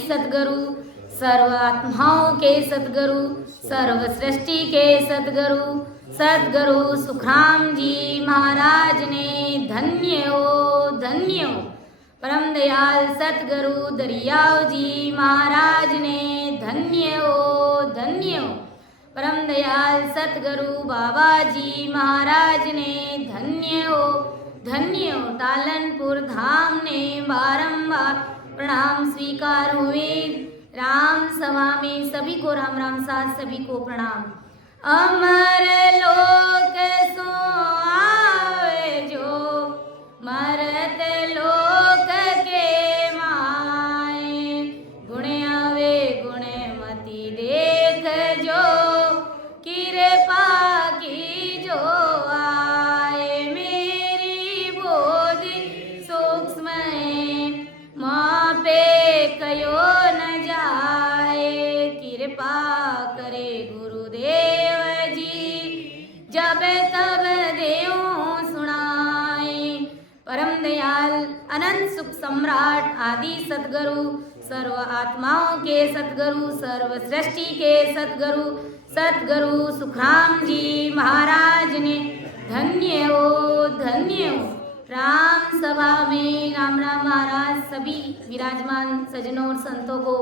सतगुरु सर्व आत्माओं के सतगुरु सर्व सृष्टि के सतगुरु सतगुरु सुखराम जी महाराज ने धन्य हो परम दयाल सतगुरु दरियाव जी महाराज ने धन्य हो परम दयाल सतगुरु बाबा जी महाराज ने धन्य हो तालनपुर धाम ने बारंबार प्रणाम स्वीकार हुए। राम सभा में सभी को राम राम साथ सभी को प्रणाम। अमर लोक सो आवे जो मरत लोक के माए गुण आवे गुण मति देख जो कृपा की जो आए मेरी बोधि सूक्ष्म मापे कयो न जाए कृपा करे गुरुदेव जी जब तब देव सुनाए। परम दयाल अनंत सुख सम्राट आदि सतगुरु सर्व आत्माओं के सतगुरु सर्व सृष्टि के सतगुरु सुखराम जी महाराज ने धन्य हो राम सभा में राम राम महाराज सभी विराजमान सज्जनों और संतों को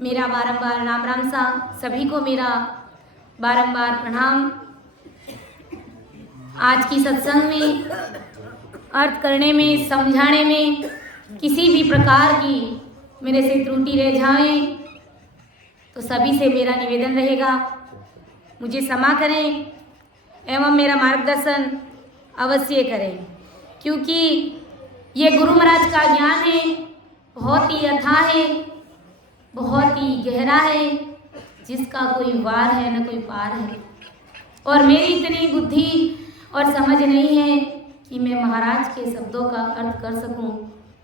मेरा बारंबार राम राम सा सभी को मेरा बारंबार प्रणाम। आज की सत्संग में अर्थ करने में समझाने में किसी भी प्रकार की मेरे से त्रुटि रह जाए तो सभी से मेरा निवेदन रहेगा मुझे क्षमा करें एवं मेरा मार्गदर्शन अवश्य करें, क्योंकि ये गुरु महाराज का ज्ञान है बहुत ही अथाह है, बहुत ही गहरा है, जिसका कोई वार है न कोई पार है। और मेरी इतनी बुद्धि और समझ नहीं है कि मैं महाराज के शब्दों का अर्थ कर सकूं,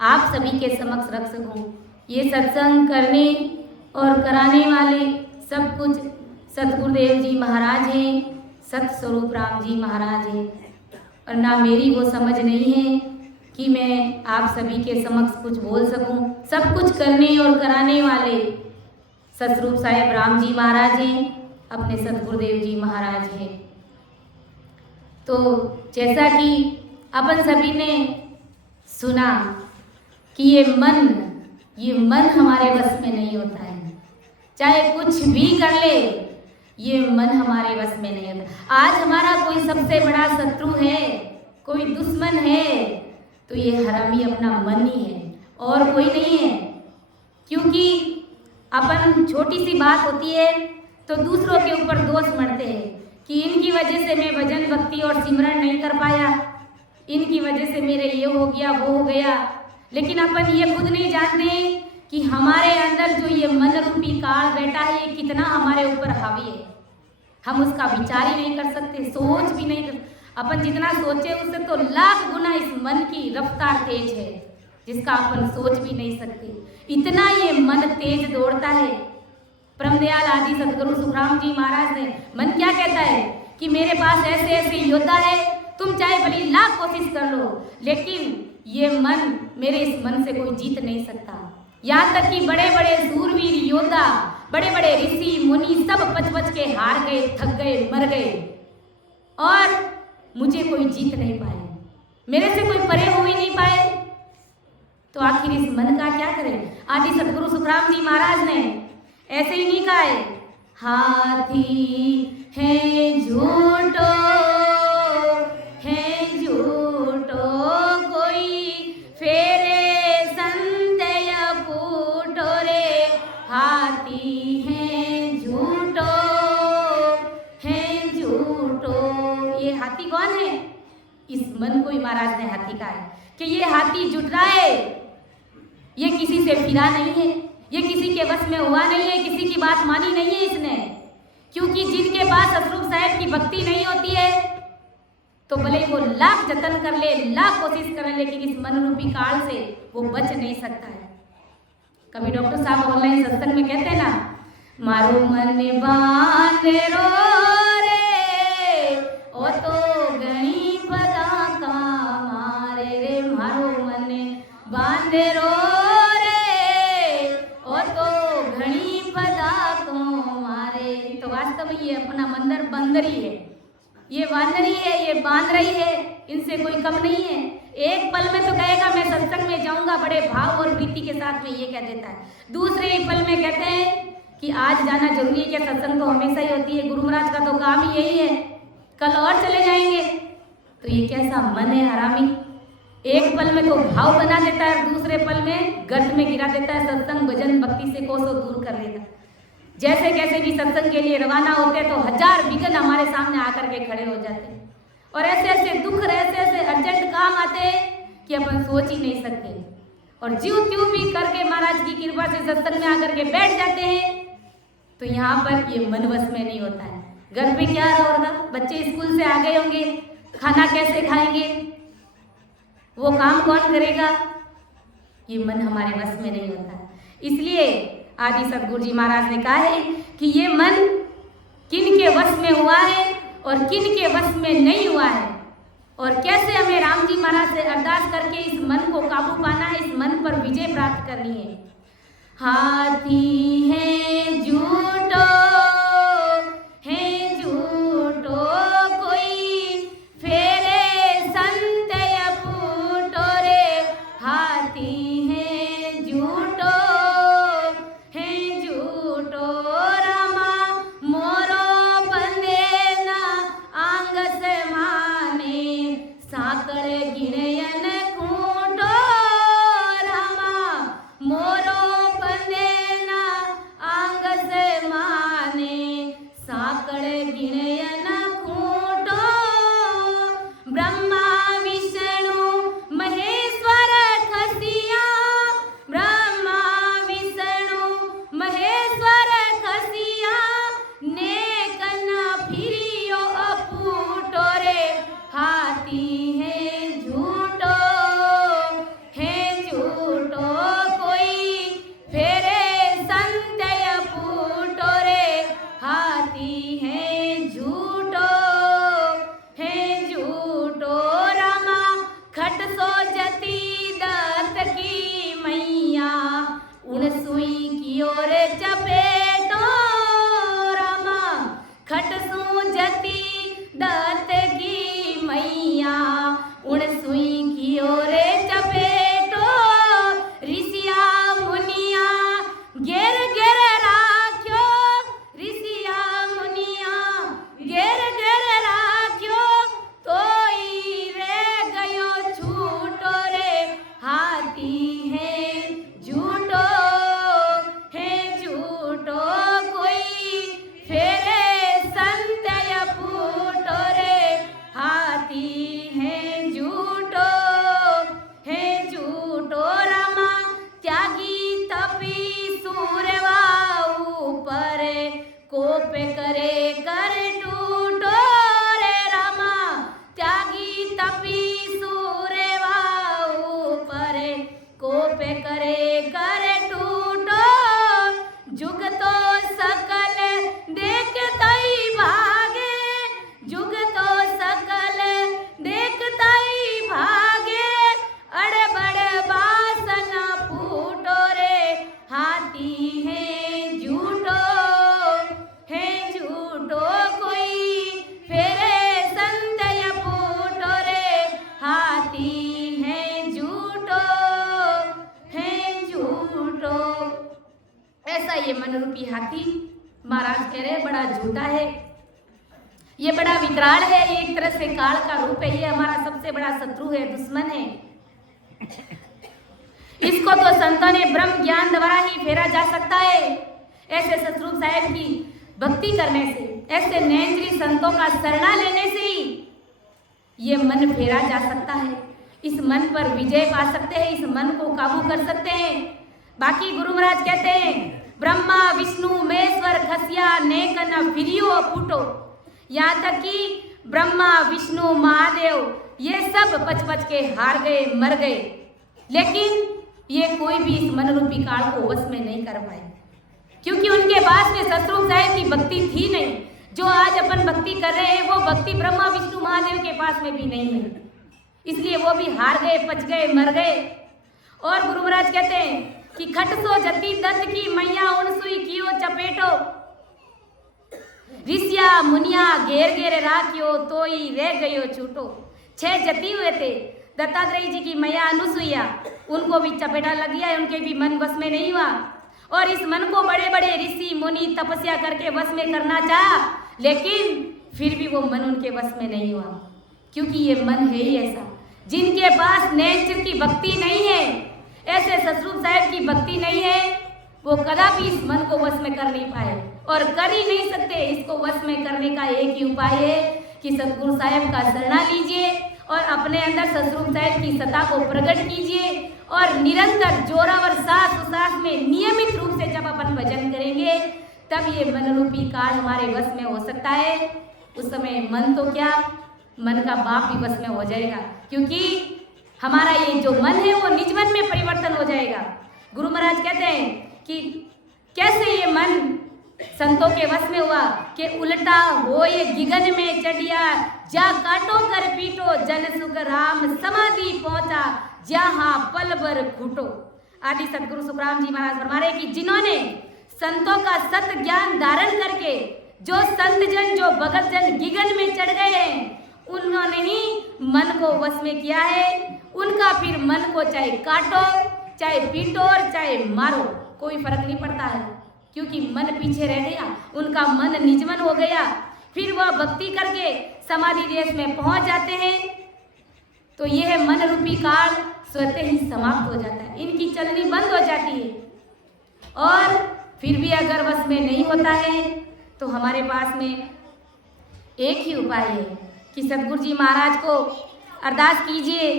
आप सभी के समक्ष रख सकूं। ये सत्संग करने और कराने वाले सब कुछ सतगुरुदेव जी महाराज हैं, सत स्वरूप राम जी महाराज हैं। और ना मेरी वो समझ नहीं है कि मैं आप सभी के समक्ष कुछ बोल सकूं। सब कुछ करने और कराने वाले सतस्वरूप साहेब राम जी महाराज हैं, अपने सतगुरुदेव जी महाराज हैं। तो जैसा कि अपन सभी ने सुना कि ये मन हमारे बस में नहीं होता है, चाहे कुछ भी कर ले ये मन हमारे बस में नहीं होता। आज हमारा कोई सबसे बड़ा शत्रु है, कोई दुश्मन है तो ये हरामी अपना मन ही है और कोई नहीं है। क्योंकि अपन छोटी सी बात होती है तो दूसरों के ऊपर दोष मढ़ते हैं कि इनकी वजह से मैं भजन भक्ति और सिमरन नहीं कर पाया, इनकी वजह से मेरे ये हो गया वो हो गया। लेकिन अपन ये खुद नहीं जानते कि हमारे अंदर जो ये मन रूपी काल बैठा है ये कितना हमारे ऊपर हावी है। हम उसका विचार ही नहीं कर सकते, सोच भी नहीं कर। अपन जितना सोचे उससे तो लाख गुना इस मन की रफ्तार तेज है, जिसका अपन सोच भी नहीं सकते। इतना ये मन तेज दौड़ता है। परम दयाल आदि सतगुरु सुखराम जी महाराज ने मन क्या कहता है कि मेरे पास ऐसे ऐसे योद्धा है, तुम चाहे भली लाख कोशिश कर लो, लेकिन ये मन, मेरे इस मन से कोई जीत नहीं सकता। यहाँ तक कि बड़े बड़े सूरवीर योद्धा, बड़े बड़े ऋषि मुनि सब पच के हार गए, थक गए, मर गए और मुझे कोई जीत नहीं पाए, मेरे से कोई परे हो ही नहीं पाए। तो आखिर इस मन का क्या करें। आदि सतगुरु सुखराम जी महाराज ने ऐसे ही नहीं कहा है, हाथी है झूठो कोई फेरे संत या फूटो रे, हाथी है झूठो। ये हाथी कौन है? इस मन को ही महाराज ने हाथी कहा है कि ये हाथी जुट रहा है, ये किसी से फिरा नहीं है, ये किसी के बस में हुआ नहीं है, किसी की बात मानी नहीं है इसने। क्योंकि जिनके पास सतरूप साहेब की भक्ति नहीं होती है तो भले वो लाख जतन कर ले, लाख कोशिश कर ले, लेकिन इस मन रूपी काल से वो बच नहीं सकता है। कभी डॉक्टर साहब ऑनलाइन सत्संग में कहते हैं ना, मारो मन बांध रो रे ओ तो गणी पदा का मारे रे, मारो मन बांध रो रे ओ तो वास्तव में ये अपना मंदिर बंदरी है, ये वानरी है, ये बांध रही है, इनसे कोई कम नहीं है। एक पल में तो कहेगा मैं सत्संग में जाऊंगा, बड़े भाव और प्रीति के साथ में ये कह देता है। दूसरे ही पल में कहते हैं कि आज जाना जरूरी है, क्या सत्संग तो हमेशा ही होती है, गुरु महाराज का तो काम ही यही है, कल और चले जाएंगे। तो ये कैसा मन है हरामी, एक पल में तो भाव बना देता है, दूसरे पल में गर्त में गिरा देता है, सत्संग भजन भक्ति से कोसों दूर कर लेता है। जैसे कैसे भी सत्संग के लिए रवाना होते तो हजार विघ्न हमारे सामने आकर के खड़े हो जाते हैं, और ऐसे ऐसे दुख, ऐसे ऐसे अर्जेंट काम आते हैं कि अपन सोच ही नहीं सकते, और ज्यों त्यों भी करके महाराज की कृपा से सत्संग में आकर के बैठ जाते हैं। तो यहाँ पर ये मन वश में नहीं होता है। घर पे क्या रहा होगा, बच्चे स्कूल से आ गए होंगे, खाना कैसे खाएंगे, वो काम कौन करेगा, ये मन हमारे वश में नहीं होता है। इसलिए आदि सतगुरु जी महाराज ने कहा है कि ये मन किन के वश में हुआ है और किन के वश में नहीं हुआ है, और कैसे हमें राम जी महाराज से अरदास करके इस मन को काबू पाना है, इस मन पर विजय प्राप्त करनी है। हाथी है झूठो, है झूठो कोई फेरे संत फूटो रे, हाथी है झूठो, है झूठो रामा मोरो बंदे ना आंग से माने, साकड़ गिणयन खूंटो रामा मोरो ये मन रूपी हाथी महाराज कह रहे बड़ा झूठा है, ये बड़ा विकराल है, ये एक तरह से काल का रूप है, ये हमारा सबसे बड़ा शत्रु है, दुश्मन है। इसको तो संतों ने ब्रह्म ज्ञान द्वारा ही फेरा जा सकता है। ऐसे सतरूप साहब की भक्ति करने से, ऐसे नैंजरी संतों का शरणा लेने से ही ये मन फेरा जा सकता है। इस मन पर विजय पा सकते हैं, इस मन को काबू कर सकते हैं। बाकी गुरु महाराज कहते हैं ब्रह्मा विष्णु महेश्वर खसिया नेक न फिरियो फूटो, यहाँ तक कि ब्रह्मा विष्णु महादेव ये सब पच पच के हार गए, मर गए, लेकिन ये कोई भी इस मन रूपी काल को वश में नहीं कर पाए, क्योंकि उनके पास में सतरूप साहब की भक्ति थी नहीं। जो आज अपन भक्ति कर रहे हैं वो भक्ति ब्रह्मा विष्णु महादेव के पास में भी नहीं है, इसलिए वो भी हार गए, पच गए, मर गए। और गुरु महाराज कहते हैं कि खट सो जति दत्त की मैया उन सुई कियो चपेटो, ऋषिया मुनिया घेर घेर राखियो तो ही रह गयो छूटो। 6 जती हुए थे दत्तात्रेय जी की मैया अनुसुईया, उनको भी चपेटा लग गया, उनके भी मन बस में नहीं हुआ। और इस मन को बड़े बड़े ऋषि मुनि तपस्या करके वश में करना चाहा, लेकिन फिर भी वो मन उनके वश में नहीं हुआ, क्योंकि ये मन है ही ऐसा। जिनके पास नेचर की भक्ति नहीं है, ऐसे सतरूप साहब की भक्ति नहीं है, वो कदापि इस मन को वश में कर नहीं पाए और कर ही नहीं सकते। इसको वश में करने का एक ही उपाय है कि सतगुरु साहब का शरणा लीजिए और अपने अंदर सतरूप साहब की सत्ता को प्रकट कीजिए और निरंतर जोरावर सांस उसास में नियमित रूप से जब अपन भजन करेंगे, तब ये मन रूपी काल हमारे वश में हो सकता है। उस समय मन तो क्या, मन का बाप भी वश में हो जाएगा, क्योंकि हमारा ये जो मन है वो निज मन में परिवर्तन हो जाएगा। गुरु महाराज कहते हैं कि कैसे ये मन संतों के वश में हुआ कि उल्टा हो ये गिगन में चढ़िया, जा काटो कर पीटो, जन सुख राम समाधि पहुंचा, जहां पल भर घुटो। आदि सतगुरु सुखराम जी महाराज फरमा रहे कि जिन्होंने संतों का सत्य ज्ञान धारण करके जो संत जन, जो भगत जन गिगन में चढ़ गए हैं, उन्होंने ही मन को वश में किया है। उनका फिर मन को चाहे काटो, चाहे पीटो और चाहे मारो, कोई फर्क नहीं पड़ता है, क्योंकि मन पीछे रह गया, उनका मन निजमन हो गया। फिर वह भक्ति करके समाधि देश में पहुंच जाते हैं, तो यह मन रूपी काल स्वतः ही समाप्त हो जाता है, इनकी चलनी बंद हो जाती है। और फिर भी अगर वश में नहीं होता है तो हमारे पास में एक ही उपाय है कि सतगुरु जी महाराज को अरदास कीजिए,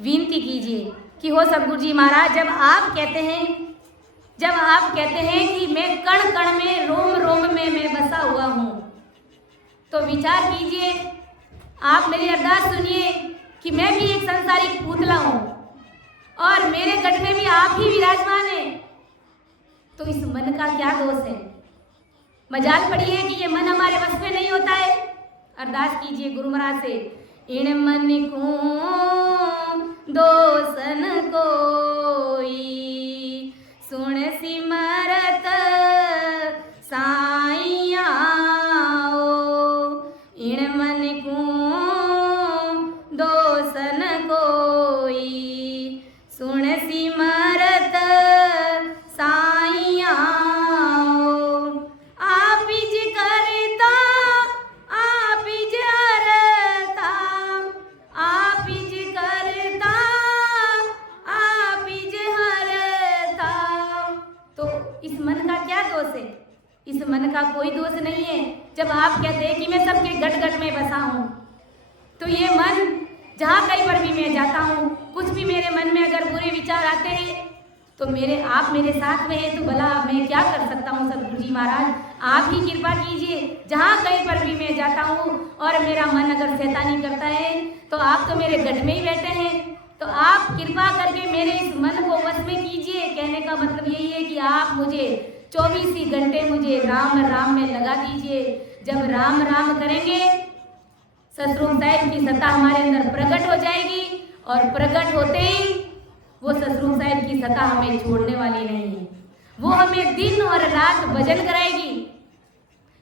विनती कीजिए कि हो सतगुरु जी महाराज, जब आप कहते हैं कि मैं कण कण में, रोम रोम में मैं बसा हुआ हूँ, तो विचार कीजिए, आप मेरी अरदास सुनिए कि मैं भी एक संसारिक पुतला हूँ और मेरे गढ़ में भी आप ही विराजमान हैं, तो इस मन का क्या दोष है? मजाल पड़ी है कि ये मन हमारे वश में नहीं होता है। अरदास कीजिए गुरु महाराज से, इन मन को दोसन कोई, सुन सिमरत साइया, इन मन को दोसन कोई, सुन सिमरत साइया, आप इज करता, आप इज हरता, आप इज करता, आप इज हरता। तो इस मन का क्या दोष है? इस मन का कोई दोष नहीं है। जब आप कहते हैं कि मैं सबके गट गट में बसा हूँ, तो ये मन जहाँ कहीं पर भी मैं जाता हूँ, कुछ भी मेरे मन में अगर बुरे विचार आते हैं, तो आप मेरे साथ में है, तो भला मैं क्या कर सकता हूँ? सतगुरु जी महाराज आप ही कृपा कीजिए। जहाँ कहीं पर भी मैं जाता हूँ और मेरा मन अगर शैतानी करता है, तो आप तो मेरे गढ़ में ही बैठे हैं, तो आप कृपा करके मेरे इस मन को वश में कीजिए। कहने का मतलब यही है कि आप मुझे 24 ही घंटे मुझे राम राम में लगा दीजिए। जब राम राम करेंगे, सतरूप साहब की सत्ता हमारे अंदर प्रकट हो जाएगी और प्रकट होते ही वो सतरूप साहब की सत्ता हमें छोड़ने वाली नहीं है। वो हमें दिन और रात भजन कराएगी,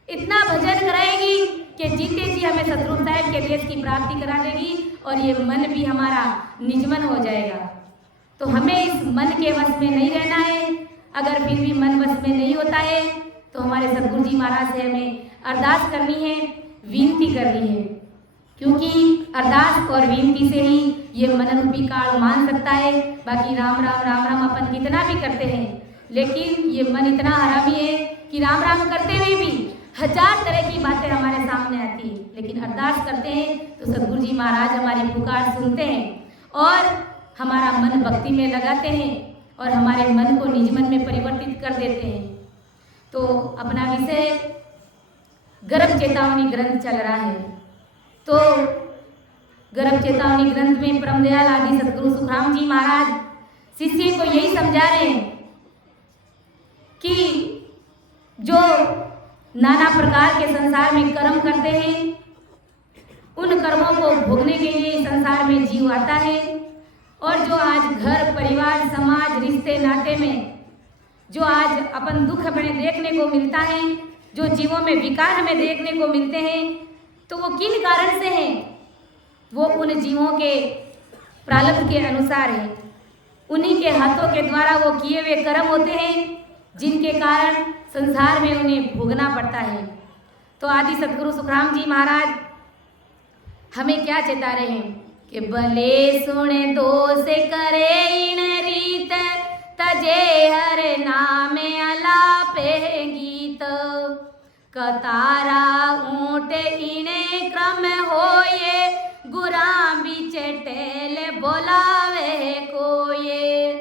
इतना भजन कराएगी कि जीते जी हमें सतरूप साहब के देश की प्राप्ति करा देगी और ये मन भी हमारा निजमन हो जाएगा। तो हमें इस मन के वश में नहीं रहना है। अगर फिर भी मन वश में नहीं होता है, तो हमारे सतगुरु जी महाराज से हमें अरदास करनी है, विनती करनी है, क्योंकि अरदास और विनती से ही ये मन रूपी काल मान सकता है। बाकी राम राम राम राम अपन कितना भी करते हैं, लेकिन ये मन इतना हरामी है कि राम राम करते हुए भी 1000 तरह की बातें हमारे सामने आती है, लेकिन अरदास करते हैं तो सतगुरु जी महाराज हमारी पुकार सुनते हैं और हमारा मन भक्ति में लगाते हैं और हमारे मन को निज मन में परिवर्तित कर देते हैं। तो अपना विषय गर्भ चेतावनी ग्रंथ चल रहा है। तो गर्भ चेतावनी ग्रंथ में परम दयाल आदि सतगुरु सुखराम जी महाराज शिष्य को यही समझा रहे हैं कि जो नाना प्रकार के संसार में कर्म करते हैं, उन कर्मों को भोगने के लिए संसार में जीव आता है। और जो आज घर परिवार समाज रिश्ते नाते में जो आज अपन दुख अपने देखने को मिलता है, जो जीवों में विकार हमें देखने को मिलते हैं तो वो किन कारण से हैं? वो उन जीवों के प्रारब्ध के अनुसार है। उन्हीं के हाथों के द्वारा वो किए हुए कर्म होते हैं जिनके कारण संसार में उन्हें भोगना पड़ता है। तो आदि सद्गुरु सुखराम जी महाराज हमें क्या चेता रहे हैं कि भले सुन दोष करे इन रीत तजे हर नाम अलापे गीत कतारा ऊंट इने क्रम होए गुरा बिच टेल बोलावे कोये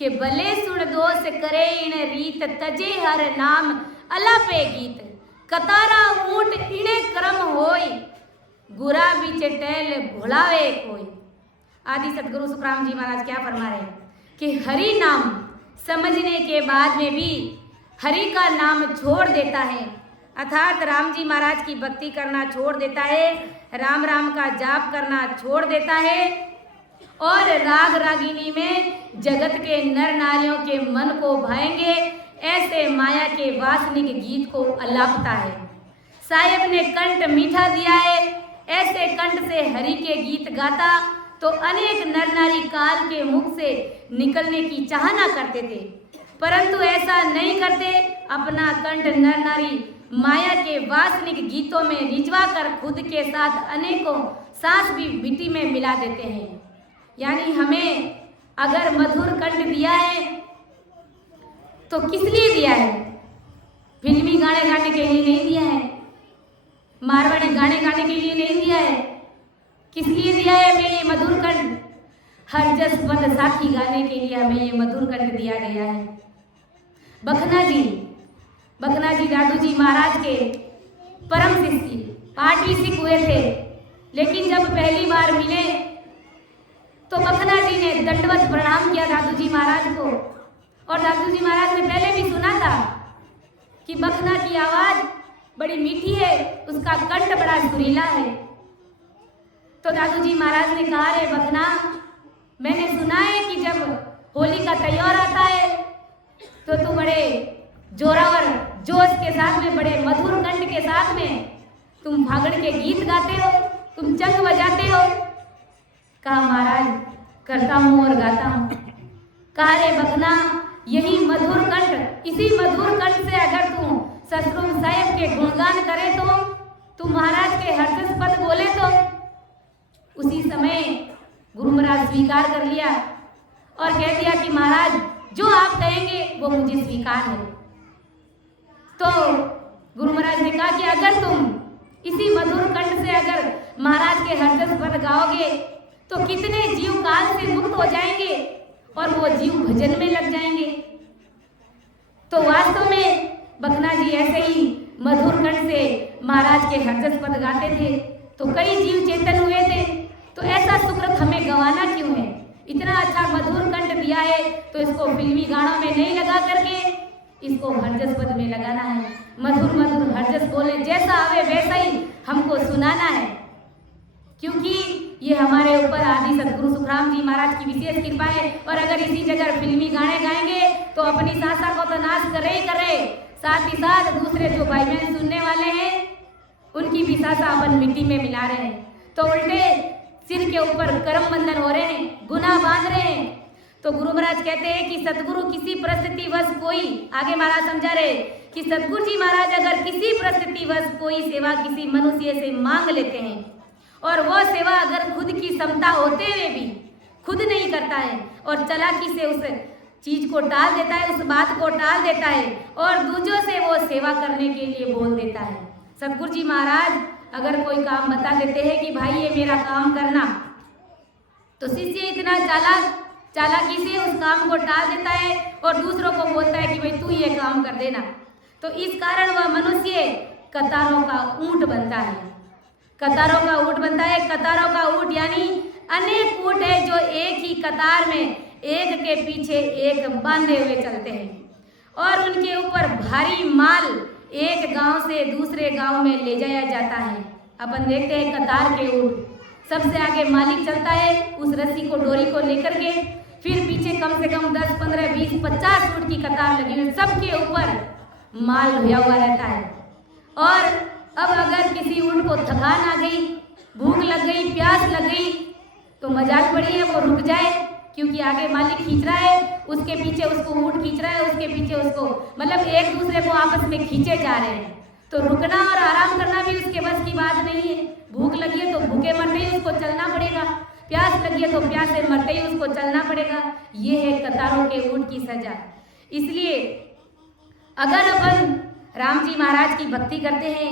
कि भले सुन दोष करे इन रीत तजे हर नाम अलापे गीत कतारा ऊंट इने क्रम होए गुरा बिच टेल भोलावे कोई। आदि सद्गुरु सुखराम जी महाराज क्या फरमा रहे हैं कि हरि नाम समझने के बाद में भी हरि का नाम छोड़ देता है, अर्थात राम जी महाराज की भक्ति करना छोड़ देता है, राम राम का जाप करना छोड़ देता है और राग रागिनी में जगत के नर नारियों के मन को भाएंगे ऐसे माया के वासनिक गीत को अलापता है। साहेब ने कंठ मीठा दिया है, ऐसे कंठ से हरि के गीत गाता तो अनेक नर नारी काल के मुख से निकलने की चाहना करते थे, परंतु ऐसा नहीं करते। अपना कंठ नर नारी माया के वासनिक गीतों में रिझवा कर खुद के साथ अनेकों सांस भी मिट्टी में मिला देते हैं। यानी हमें अगर मधुर कंठ दिया है तो किस लिए दिया है? फिल्मी गाने गाने के लिए नहीं दिया है, मारवाड़ी गाने गाने के लिए नहीं दिया है। किस लिए दिया है हमें ये मधुर कंठ? हर जस पद साखी गाने के लिए हमें ये मधुर कंठ दिया गया है। बखना जी दादू जी महाराज के परम शिष्य पाटवी सिख हुए थे, लेकिन जब पहली बार मिले तो बखना जी ने दंडवत प्रणाम किया दादू जी महाराज को, और दादू जी महाराज ने पहले भी सुना था कि बखना की आवाज बड़ी मीठी है, उसका कंठ बड़ा सुरीला है। तो दादू जी महाराज ने कहा, रे बखना, मैंने सुना है कि जब होली का त्योहार आता है तो तू बड़े जोरावर जोश के साथ में, बड़े मधुर कंठ के साथ में तुम फागण के गीत गाते हो, तुम चंग बजाते हो। कहा महाराज करता हूँ और गाता हूँ। कहा रे बखना, यही मधुर कंठ, इसी मधुर कंठ से अगर तू सतगुरु साहिब के गुणगान करे तो तू महाराज के हर्षस पद बोले तो उसी समय गुरु महाराज स्वीकार कर लिया और कह दिया कि महाराज जो आप कहेंगे वो मुझे स्वीकार है। तो गुरु महाराज ने कहा कि अगर तुम इसी मधुर कंठ से अगर महाराज के हर्षस पद गाओगे तो कितने जीव काल से मुक्त हो जाएंगे और वो जीव भजन में लग जाएंगे। तो वास्तव में बखना जी ऐसे ही मधुर कंठ से महाराज के हर्षस पद गाते थे तो कई जीव चेतन हुए थे। तो ऐसा सुकृत हमें गंवाना क्यों है? इतना अच्छा मधुर कंठ दिया है तो इसको फिल्मी गानों में नहीं लगा करके इसको हरजस पद में लगाना है। मधुर मधुर हरजस बोले, जैसा आवे वैसा ही हमको सुनाना है, क्योंकि ये हमारे ऊपर आदि सद्गुरु सुखराम जी महाराज की विशेष कृपा है। और अगर इसी जगह फिल्मी गाने गाएंगे तो अपनी सासा को तो नाश करे ही करे, साथ ही साथ दूसरे जो भाई बहन सुनने वाले हैं उनकी भी सासा अपन मिट्टी में मिला रहे हैं। तो उल्टे सिर के ऊपर कर्म बंधन हो रहे हैं, गुनाह बांध रहे हैं। तो गुरु महाराज कहते हैं कि सतगुरु किसी परिस्थिति वश कोई, आगे महाराज समझा रहे कि सतगुरु जी महाराज अगर किसी परिस्थिति वश कोई सेवा किसी मनुष्य से मांग लेते हैं और वह सेवा अगर खुद की क्षमता होते हुए भी खुद नहीं करता है और चालाकी से उस चीज को टाल देता है, उस बात को टाल देता है और दूसरों से वो सेवा करने के लिए बोल देता है। सतगुरु जी महाराज अगर कोई काम बता देते हैं कि भाई ये मेरा काम करना, तो शिष्य इतना चालाकी से उस काम को टाल देता है और दूसरों को बोलता है कि भाई तू ये काम कर देना। तो इस कारण वह मनुष्य कतारों का ऊंट बनता है। कतारों का ऊंट बनता है। कतारों का ऊंट यानी अनेक ऊंट है जो एक ही कतार में एक के पीछे एक बांधे हुए चलते हैं और उनके ऊपर भारी माल एक गांव से दूसरे गांव में ले जाया जाता है। अपन देखते हैं कतार के ऊंट, सबसे आगे मालिक चलता है उस रस्सी को, डोरी को लेकर के, फिर पीछे कम से कम 10, 15, 20, 50 ऊंट की कतार लगी हुई, सबके ऊपर माल ढोया हुआ रहता है। और अब अगर किसी ऊँट को थकान आ गई, भूख लग गई, प्यास लग गई, तो मजाल पड़ी है वो रुक जाए, क्योंकि आगे मालिक खींच रहा है, उसके पीछे उसको ऊँट खींच रहा है, उसके पीछे उसको, मतलब एक दूसरे को आपस में खींचे जा रहे हैं। तो रुकना और आराम करना भी उसके बस की बात नहीं है। भूख लगी है तो भूखे मरते ही उसको चलना पड़ेगा, प्यास लगी है तो प्यासे मरते ही उसको चलना पड़ेगा। ये है कतारों के ऊँट की सजा। इसलिए अगर अपन राम जी महाराज की भक्ति करते हैं,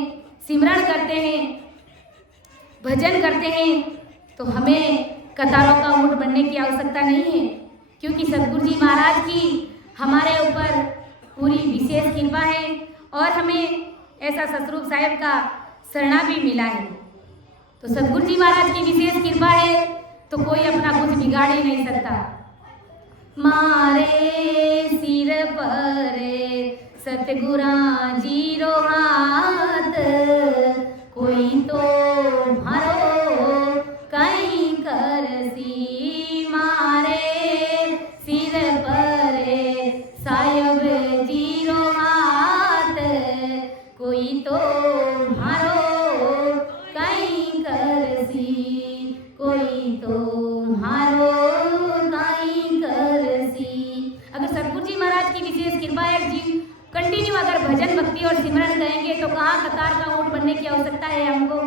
सिमरन करते हैं, भजन करते हैं, तो हमें कतारों का ऊँट बनने की आवश्यकता नहीं है, क्योंकि सतगुरु जी महाराज की हमारे ऊपर पूरी विशेष कृपा है और हमें ऐसा सतरूप साहेब का शरणा भी मिला है। तो सतगुरु जी महाराज की विशेष कृपा है तो कोई अपना कुछ बिगाड़ ही नहीं सकता। मारे सिर पर सतगुरा जी रो हाथ, कोई तो मारो कहीं करसी। मारे सिर पर साहेब जी रो हाथ, कोई तो मारो कहीं करसी, कोई तो मारो कहीं करसी। अगर सतगुरु जी महाराज की विशेष कृपा है, जी कंटिन्यू अगर भजन भक्ति और सिमरन करेंगे तो कहाँ कतार का ऊँट बनने की आवश्यकता है हमको।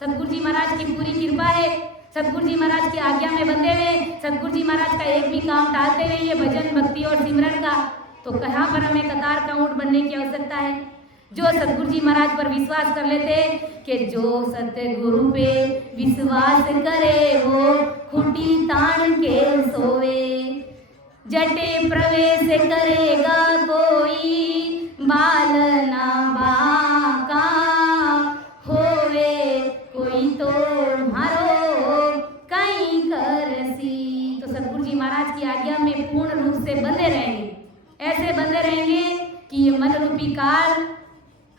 सतगुरु जी महाराज की पूरी कृपा है, सतगुरु जी महाराज की आज्ञा में बंधे हुए, सतगुरु जी महाराज का एक भी काम टालते हुए ये भजन भक्ति और सिमरन का, तो कहाँ पर हमें कतार का ऊँट बनने की आवश्यकता है। जो सतगुरु जी महाराज पर विश्वास कर लेते कि जो सतगुरु पे विश्वास करे वो खूंटी तान के सोवे, जटे प्रवेश करेगा कोई बाल ना बाका होवे, कोई तो मारो कहीं करसी। तो सतगुरु जी महाराज की आज्ञा में पूर्ण रूप से बंधे रहेंगे, ऐसे बंधे रहेंगे कि ये मन रूपी काल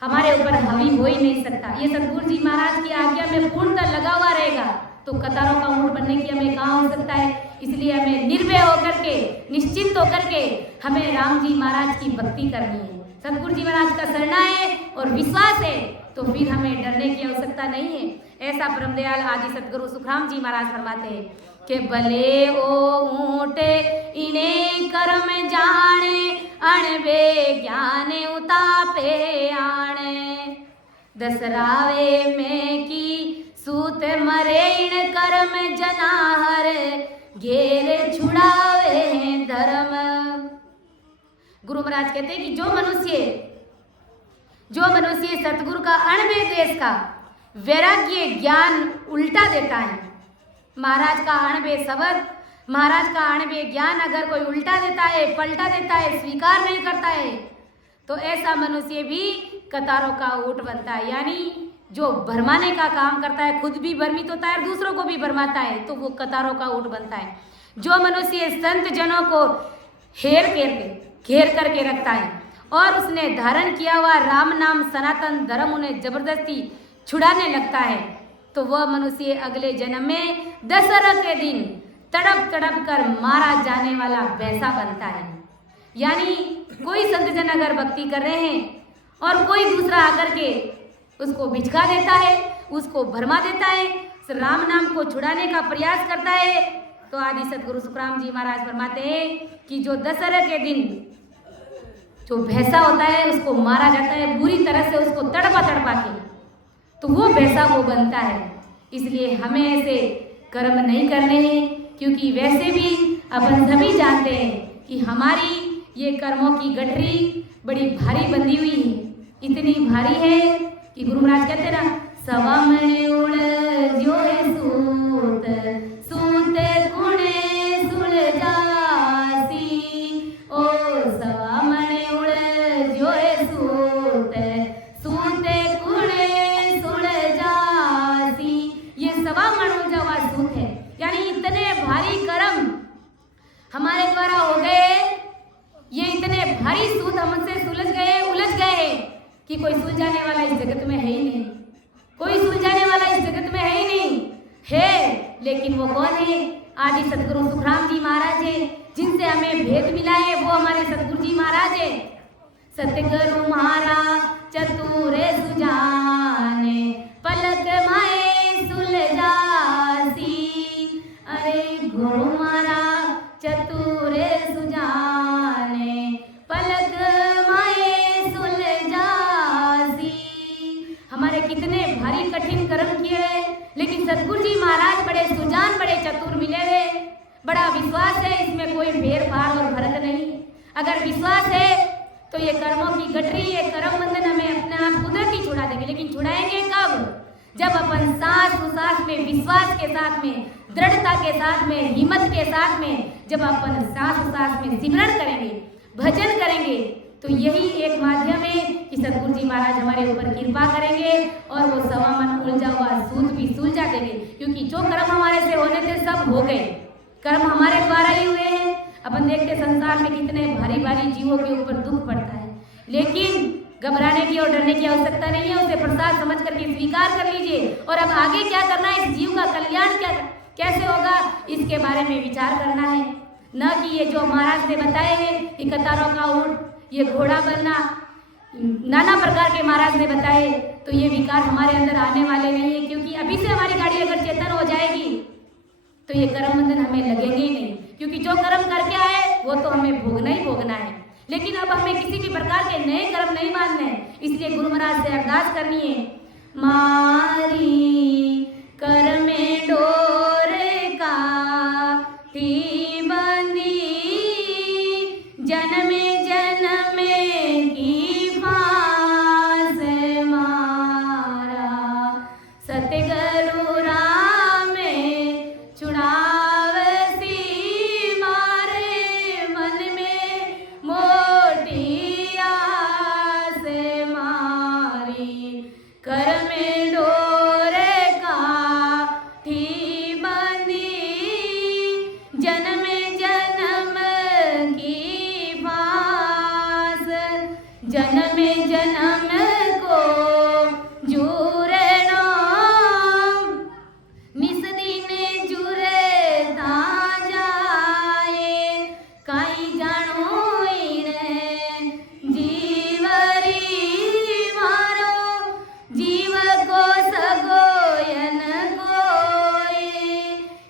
हमारे ऊपर हावी हो ही नहीं सकता। ये सतगुरु जी महाराज की आज्ञा में पूर्णतः लगा हुआ रहेगा तो कतारों का ऊँट बनने की हमें कहाँ हो सकता है। इसलिए हमें निर्भय होकर के, निश्चिंत होकर के हमें राम जी महाराज की भक्ति करनी है। सतगुरु जी महाराज का शरणा है और विश्वास है तो फिर हमें डरने की आवश्यकता नहीं है। ऐसा परमदयाल आदि सतगुरु सुखराम जी महाराज फरमाते हैं कि भले ओ ऊँट इन्हें कर्म जाने, अणबे ज्ञान उतापे आणे, दसरावे में की सूत मरे इन कर्म जनाहर, घेर छुड़ावे धर्म। गुरु महाराज कहते हैं कि जो मनुष्य सतगुरु का अणबे देश का वैराग्य ज्ञान उल्टा देता है, महाराज का अणबे शब्द, महाराज का अणबे ज्ञान अगर कोई उल्टा देता है, पलटा देता है, स्वीकार नहीं करता है, तो ऐसा मनुष्य भी कतारों का ऊँट बनता है। यानी जो भरमाने का काम करता है, खुद भी भ्रमित होता है और दूसरों को भी भरमाता है, तो वो कतारों का ऊँट बनता है। जो मनुष्य संत जनों को घेर करके रखता है और उसने धारण किया हुआ राम नाम सनातन धर्म उन्हें जबरदस्ती छुड़ाने लगता है, तो वह मनुष्य अगले जन्म में दशहरा के दिन तड़प तड़प कर मारा जाने वाला वैसा बनता है। यानी कोई संत जन अगर भक्ति कर रहे हैं और कोई दूसरा आकर के उसको भिजका देता है, उसको भरमा देता है, राम नाम को छुड़ाने का प्रयास करता है, तो आदि सतगुरु सुखराम जी महाराज फरमाते हैं कि जो दशहरा के दिन जो भैंसा होता है उसको मारा जाता है बुरी तरह से, उसको तड़पा के, तो वो भैंसा वो बनता है। इसलिए हमें ऐसे कर्म नहीं करने हैं, क्योंकि वैसे भी अपन सभी जानते हैं कि हमारी ये कर्मों की गठरी बड़ी भारी बंधी हुई है। इतनी भारी है कि गुरु महाराज कहते हैं ना, सवा मणे उड़ जो है सूत, सूत कुणे सुलझासी, ओ सवा मणे उड़ जो है सूत, सूत कुणे सुलझासी। ये सवा मण उलझा हुआ सूत है, यानी इतने भारी कर्म हमारे द्वारा हो गए, ये इतने भारी सूत हमसे सुलझ गए, उलझ गए कि कोई सुलझाने वाला इस जगत में है ही नहीं, कोई सुलझाने वाला इस जगत में है ही नहीं है। लेकिन वो कौन है? आदि सतगुरु सुखराम जी महाराज है, जिनसे हमें भेद मिला है, वो हमारे सतगुरु जी महाराज है। सतगुरु मारा चतुर सुजाने, पलक माए सुलझासी। अरे गुरु मारा चतुर सुजाने, पलक माए सुलझासी। हमारे कितने भारी कठिन कर्म किए, लेकिन सतगुरु जी महाराज बड़े सुजान, बड़े चतुर मिले हुए। बड़ा विश्वास है, इसमें कोई फेर फार और फर्क नहीं। अगर विश्वास है तो ये कर्मों की गठरी, ये कर्म बंधन हमें अपने आप कुदरत ही छुड़ा देंगे। लेकिन छुड़ाएंगे कब? जब अपन सांस उसास में विश्वास के साथ में, दृढ़ता के साथ में, हिम्मत के साथ में, जब अपन सांस उसास में सिमरन करेंगे, भजन करेंगे, तो यही एक माध्यम है कि सतगुरु जी महाराज हमारे ऊपर कृपा करेंगे और वो सवा मन उलझा हुआ सूत भी सुलझा देंगे। क्योंकि जो कर्म हमारे से होने थे सब हो गए, कर्म हमारे द्वारा ही हुए हैं। अपन देखते संसार में कितने भारी भारी जीवों के ऊपर दुख पड़ता है, लेकिन घबराने की और डरने की आवश्यकता नहीं है। उसे प्रसाद समझ करके स्वीकार कर लीजिए और अब आगे क्या करना है, इस जीव का कल्याण क्या कैसे होगा, इसके बारे में विचार करना है। न कि ये जो महाराज ने बताए हैं कि कतारों का ऊंट, ये घोड़ा बनना, नाना प्रकार के महाराज ने बताए, तो ये विकार हमारे अंदर आने वाले नहीं है। क्योंकि अभी से हमारी गाड़ी अगर चेतन हो जाएगी तो ये कर्म बंधन हमें लगेंगे ही नहीं। क्योंकि जो कर्म करके आए वो तो हमें भोगना ही भोगना है। लेकिन अब हमें किसी भी प्रकार के नए कर्म नहीं मानने हैं। इसलिए गुरु महाराज से अरदास करनी है, मारी कर में डोर काठी बंदी, जन्म जन्म की फांस मारा, सतगुरु राम छुड़ावसी, मारे मन में मोटी आस मारी। कर में डोर काठी बंदी, जन्म जन्म की फांस, जन्म जन्म को जुरना, निस दिन जुरता जाए, काई जानो इने जीवरी मारो, जीव को सगोयन कोई,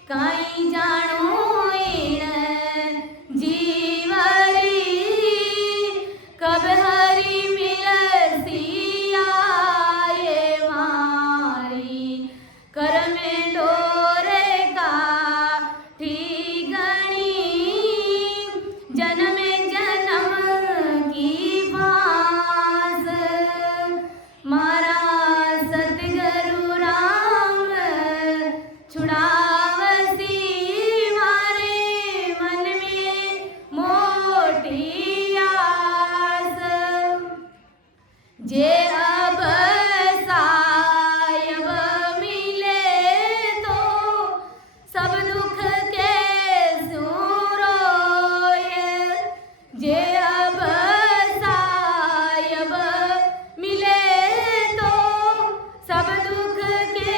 काई जानो इने जीवरी, कब हरि मिलसी आए मारी। कर में डोर काठी गणी, जन्म जन्म की फांस मारा, सतगुरु राम छुड़ावसी, मारे मन में मोटी आस। जे अब सायब मिले तो सब दुख के सूरोए, जे अब सायब मिले तो सब दुख के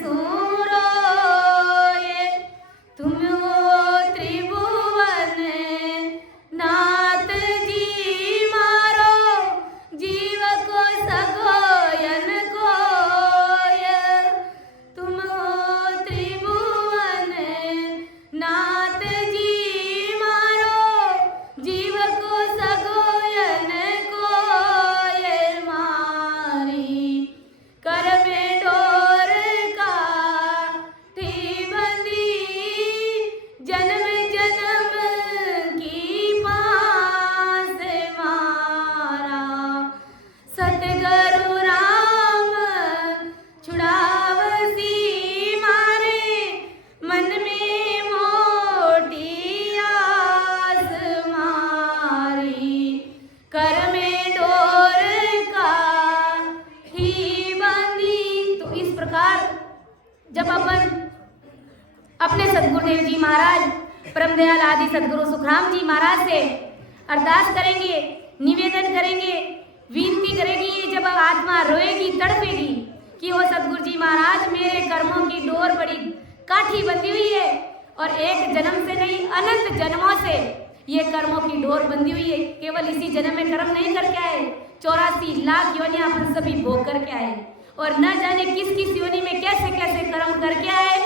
सूरोए, तुम हो त्रिभुवन नाथ जी मारो, जीव को सगोयन कोय, तुम हो त्रिभुवन नाथ जी मारो, जीव को सगोयन कोय मारी। कर में डोर काठी बंदी, जन्म जन्म की फांस मारा, सतगुरु राम छुड़ावसी, मारे मन में मोटी आस मारी। कर में डोर काठी बंदी। तो इस प्रकार जब अपन अपने सदगुरुदेव जी महाराज परम दयाल आदि सदगुरु सुखराम जी महाराज से अरदास करेंगे, निवेदन करेंगे, विनती करेगी, जब आत्मा रोएगी, तड़पेगी कि वो सदगुरु जी महाराज मेरे कर्मों की डोर बड़ी काठी बंधी हुई है और एक जन्म से नहीं अनंत जन्मों से ये कर्मों की डोर बंधी हुई है। केवल इसी जन्म में कर्म नहीं करके आए, 84 लाख योनियां अपन सभी भोग करके आए, और न जाने किस किस योनि में कैसे कैसे कर्म करके आए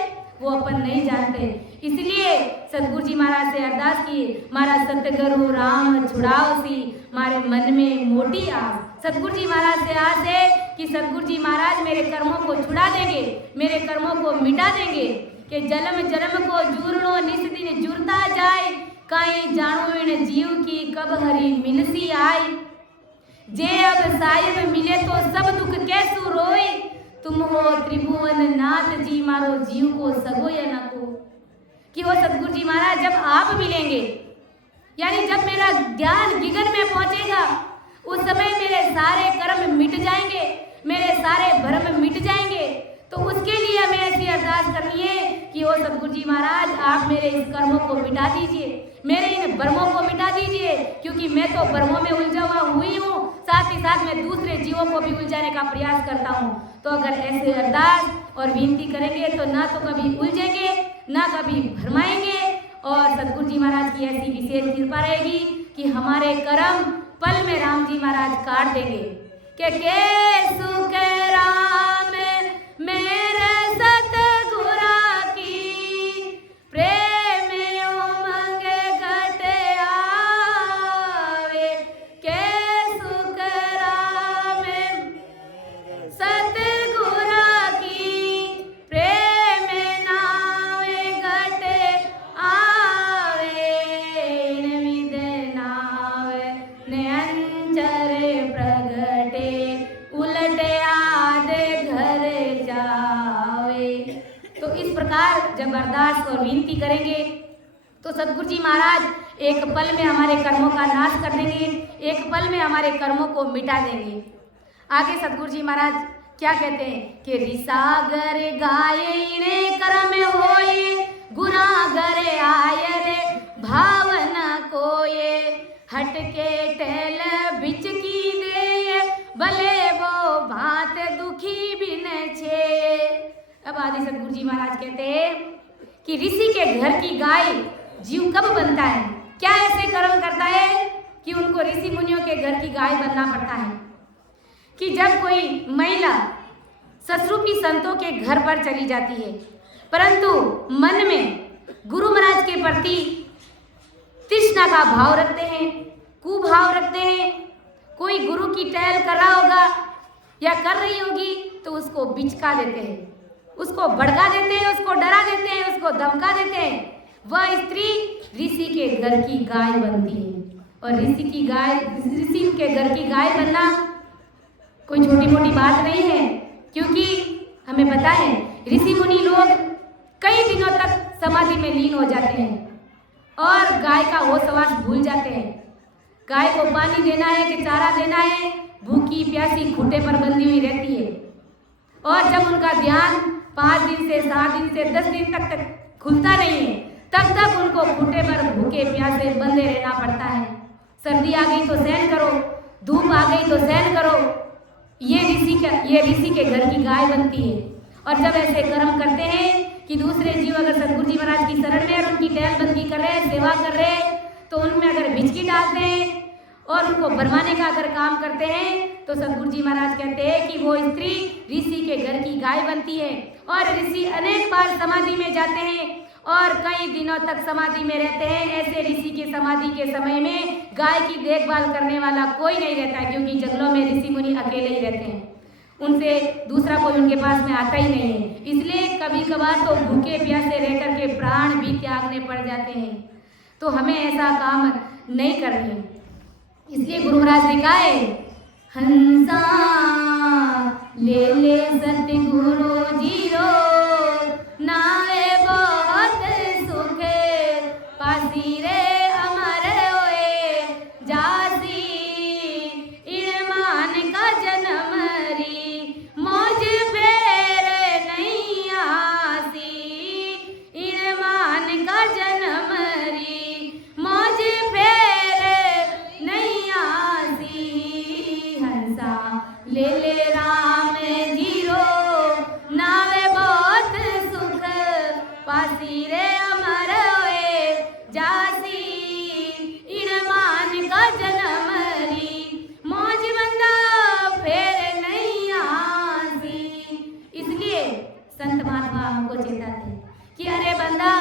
वो अपन नहीं जानते। इसलिए सतगुरु जी महाराज से अरदास की, महाराज सतगुरु राम छुड़ाओ सी मारे मन में मोटी आस। सतगुरु जी महाराज से आस है कि सतगुरु जी महाराज मेरे कर्मों को छुड़ा देंगे, मेरे कर्मों को मिटा देंगे, कि जन्म जन्म को जूरणो निस दिन जुड़ता जाए, काई जानो इन जीव की कब हरी मिलसी आई। जे अब साहिब मिले तो सब दुख कैसु रोए, तुम हो त्रिभुवन नाथ जी मारो जीव को सगो या न को। कि वो सतगुरु जी महाराज जब आप मिलेंगे, यानी जब मेरा ध्यान गिगन में पहुंचेगा, उस समय मेरे सारे कर्म मिट जाएंगे, मेरे सारे भ्रम मिट जाएंगे। तो उसके लिए हमें ऐसी अरदास करनी है कि वो सतगुरु जी महाराज आप मेरे इस कर्मों को मिटा दीजिए, मेरे इन भ्रमों को मिटा दीजिए, क्योंकि मैं तो भ्रमों में उलझा हुआ हुई हूँ, साथ ही साथ मैं दूसरे जीवों को भी उलझाने का प्रयास करता हूँ। तो अगर ऐसे अरदास और विनती करेंगे तो ना तो कभी उलझेंगे, ना कभी भरमाएंगे, और सतगुरु जी महाराज की ऐसी विशेष कृपा रहेगी कि हमारे कर्म पल में राम जी महाराज काट देंगे। के सुख राम मेरे सतगुरा की, प्रेम उमंग घट आवे, के सुख राम सतगुरा की, प्रेम नावे घट आवे, विद नावे ने अंचर प्रगटे, उलट आदे घर जावे। तो इस प्रकार जब अरदास और विनती करेंगे तो सतगुरु जी महाराज एक पल में हमारे कर्मों का नाश कर देंगे, एक पल में हमारे कर्मों को मिटा देंगे। आगे सतगुरु जी महाराज क्या कहते हैं कि रिसागर गाये ने कर्म होए, गुनागर आय रे भावना कोये, हटके टेल बिच की दे, भले वो भात दुखी बिन छे। अब आदि सतगुरु जी महाराज कहते हैं कि ऋषि के घर की गाय जीव कब बनता है, क्या ऐसे कर्म करता है कि उनको ऋषि मुनियों के घर की गाय बनना पड़ता है। कि जब कोई महिला ससुरूपी संतों के घर पर चली जाती है, परंतु मन में गुरु महाराज के प्रति तृष्णा का भाव रखते हैं, कुभाव रखते हैं, कोई गुरु की टहल कर रहा होगा या कर रही होगी तो उसको बिचका देते हैं, उसको भड़का देते हैं, उसको डरा देते हैं, उसको धमका देते हैं। वह स्त्री ऋषि के घर की गाय बनती है। और ऋषि के घर की गाय बनना कोई छोटी मोटी बात नहीं है, क्योंकि हमें पता है ऋषि मुनि लोग कई दिनों तक समाधि में लीन हो जाते हैं और गाय का होश हवास भूल जाते हैं। गाय को पानी देना है कि चारा देना है, भूखी प्यासी खूंटे पर बंधी हुई रहती है। और जब उनका ध्यान 5 दिन से 7 दिन से 10 दिन तक खुलता नहीं है, तब तक उनको खूंटे पर भूखे प्यासे बंधे रहना पड़ता है। सर्दी आ गई तो सहन करो, धूप आ गई तो सहन करो। ये ऋषि के घर की गाय बनती है। और जब ऐसे कर्म करते हैं कि दूसरे जीव अगर सतगुरु जी महाराज की शरण में और उनकी टहलबंदी कर रहे हैं, सेवा कर रहे हैं, तो उनमें अगर बिचकी डालते हैं और उनको भरमाने का अगर काम करते हैं तो सतगुरु जी महाराज कहते हैं कि वो स्त्री ऋषि के घर की गाय बनती है। और ऋषि अनेक बार समाधि में जाते हैं और कई दिनों तक समाधि में रहते हैं। ऐसे ऋषि की समाधि के समय में गाय की देखभाल करने वाला कोई नहीं रहता है, क्योंकि जंगलों में ऋषि मुनि अकेले ही रहते हैं, उनसे दूसरा कोई उनके पास में आता ही नहीं है। इसलिए कभी कभार तो भूखे प्यासे रह करके प्राण भी त्यागने पड़ जाते हैं। तो हमें ऐसा काम नहीं करनी। इसलिए गुरु महाराज ने कहा है, हंसा ले ले सतगुरु जी रो, नावे बहुत सुख पासी रे अमर होए जासी, इरमान का जन्म री मौज फेर नहीं आसी, इरमान का जन्म री मौज फेर नहीं आसी, हंसा ले ले राम जी जाते हैं कि अरे बंदा,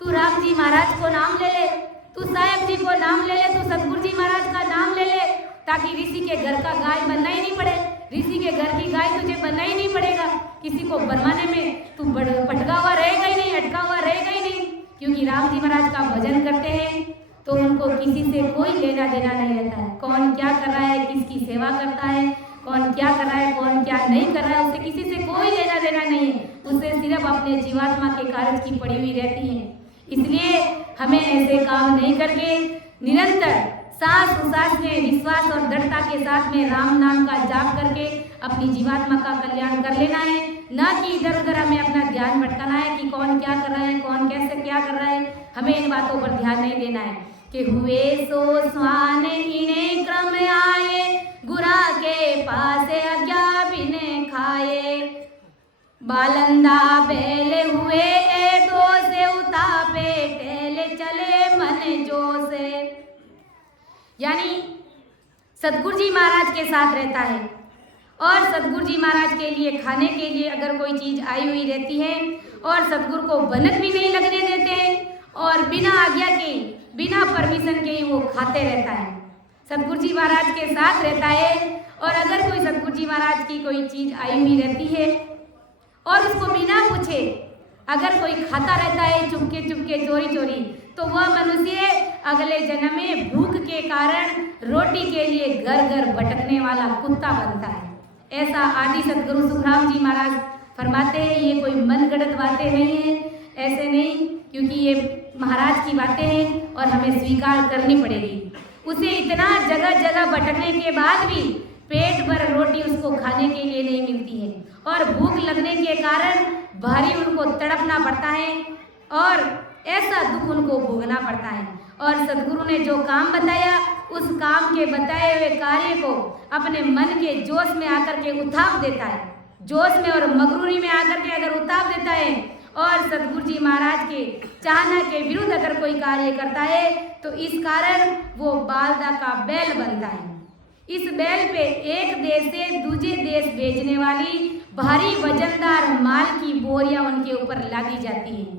तू राम जी महाराज को नाम ले ले, तू साहेब जी को नाम ले ले, तू सतगुरु जी महाराज का नाम ले ले, ताकि ऋषि के घर का गाय बनना ही नहीं पड़े, ऋषि के घर की गाय तुझे बनना ही नहीं पड़ेगा, किसी को बनवाने में तू भटका हुआ रहेगा ही नहीं, अटका हुआ रहेगा ही नहीं। क्योंकि राम जी महाराज का भजन करते हैं तो उनको किसी से कोई लेना देना नहीं रहता है। कौन क्या कर रहा है, किसकी सेवा करता है, कौन क्या कर रहा है, कौन क्या नहीं कर रहा है, उससे किसी से कोई लेना देना नहीं है। उससे सिर्फ अपने जीवात्मा के कार्य की पड़ी हुई रहती है। इसलिए हमें ऐसे काम नहीं करके निरंतर सांस उसास में विश्वास और दृढ़ता के साथ में राम नाम का जाप करके अपनी जीवात्मा का कल्याण कर लेना है, ना कि इधर उधर हमें अपना ध्यान भटकाना है कि कौन क्या कर रहा है, कौन कैसे क्या कर रहा है। हमें इन बातों पर ध्यान नहीं देना है कि हुए सो स्वान इन्हें क्रम आए, गुरा के पास अज्ञा बिने खाए, बालंदा बेले हुए ए दो से उतापे, टेले चले मन जो से। यानी सतगुरु जी महाराज के साथ रहता है और सतगुरु जी महाराज के लिए खाने के लिए अगर कोई चीज़ आई हुई रहती है और सतगुरु को भनक भी नहीं लगने देते और बिना आज्ञा के, बिना परमिशन के ही वो खाते रहता है। सतगुरु जी महाराज के साथ रहता है और अगर कोई सतगुरु जी महाराज की कोई चीज़ आई हुई रहती है और उसको बिना पूछे अगर कोई खाता रहता है चुपके चुपके चोरी चोरी, तो वह मनुष्य अगले जन्म में भूख के कारण रोटी के लिए घर घर भटकने वाला कुत्ता बनता है। ऐसा आदि सतगुरु सुखराम जी महाराज फरमाते हैं। ये कोई मनगढ़ंत बातें नहीं है, ऐसे नहीं, क्योंकि ये महाराज की बातें हैं और हमें स्वीकार करनी पड़ेगी। उसे इतना जगह जगह भटकने के बाद भी पेट भर रोटी उसको खाने के लिए नहीं मिलती है और भूख लगने के कारण भारी उनको तड़पना पड़ता है और ऐसा दुख उनको भोगना पड़ता है। और सदगुरु ने जो काम बताया उस काम के बताए हुए कार्य को अपने मन के जोश में आकर के उताप देता है, जोश में और मगरूरी में आकर के अगर उताप देता है और सतगुरु जी महाराज के चाहना के विरुद्ध अगर कोई कार्य करता है तो इस कारण वो बालदा का बैल बनता है। इस बैल पे एक देश से दूसरे देश भेजने वाली भारी वजनदार माल की बोरियां उनके ऊपर लादी जाती है।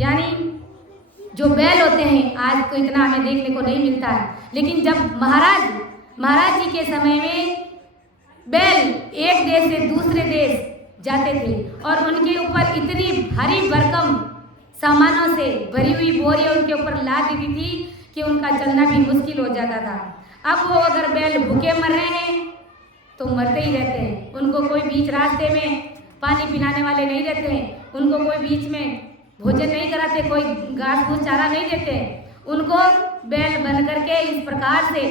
यानी जो बैल होते हैं आज तो इतना हमें देखने को नहीं मिलता है, लेकिन जब महाराज जी के समय में बैल एक देश से दूसरे देश जाते थे और उनके ऊपर इतनी भारी भरकम सामानों से भरी हुई बोरियां उनके ऊपर लाद दी थी कि उनका चलना भी मुश्किल हो जाता था। अब वो अगर बैल भूखे मर रहे हैं तो मरते ही रहते हैं, उनको कोई बीच रास्ते में पानी पिलाने वाले नहीं रहते हैं, उनको कोई बीच में भोजन नहीं कराते, कोई घास फूस चारा नहीं देते, उनको बैल बन करके इस प्रकार से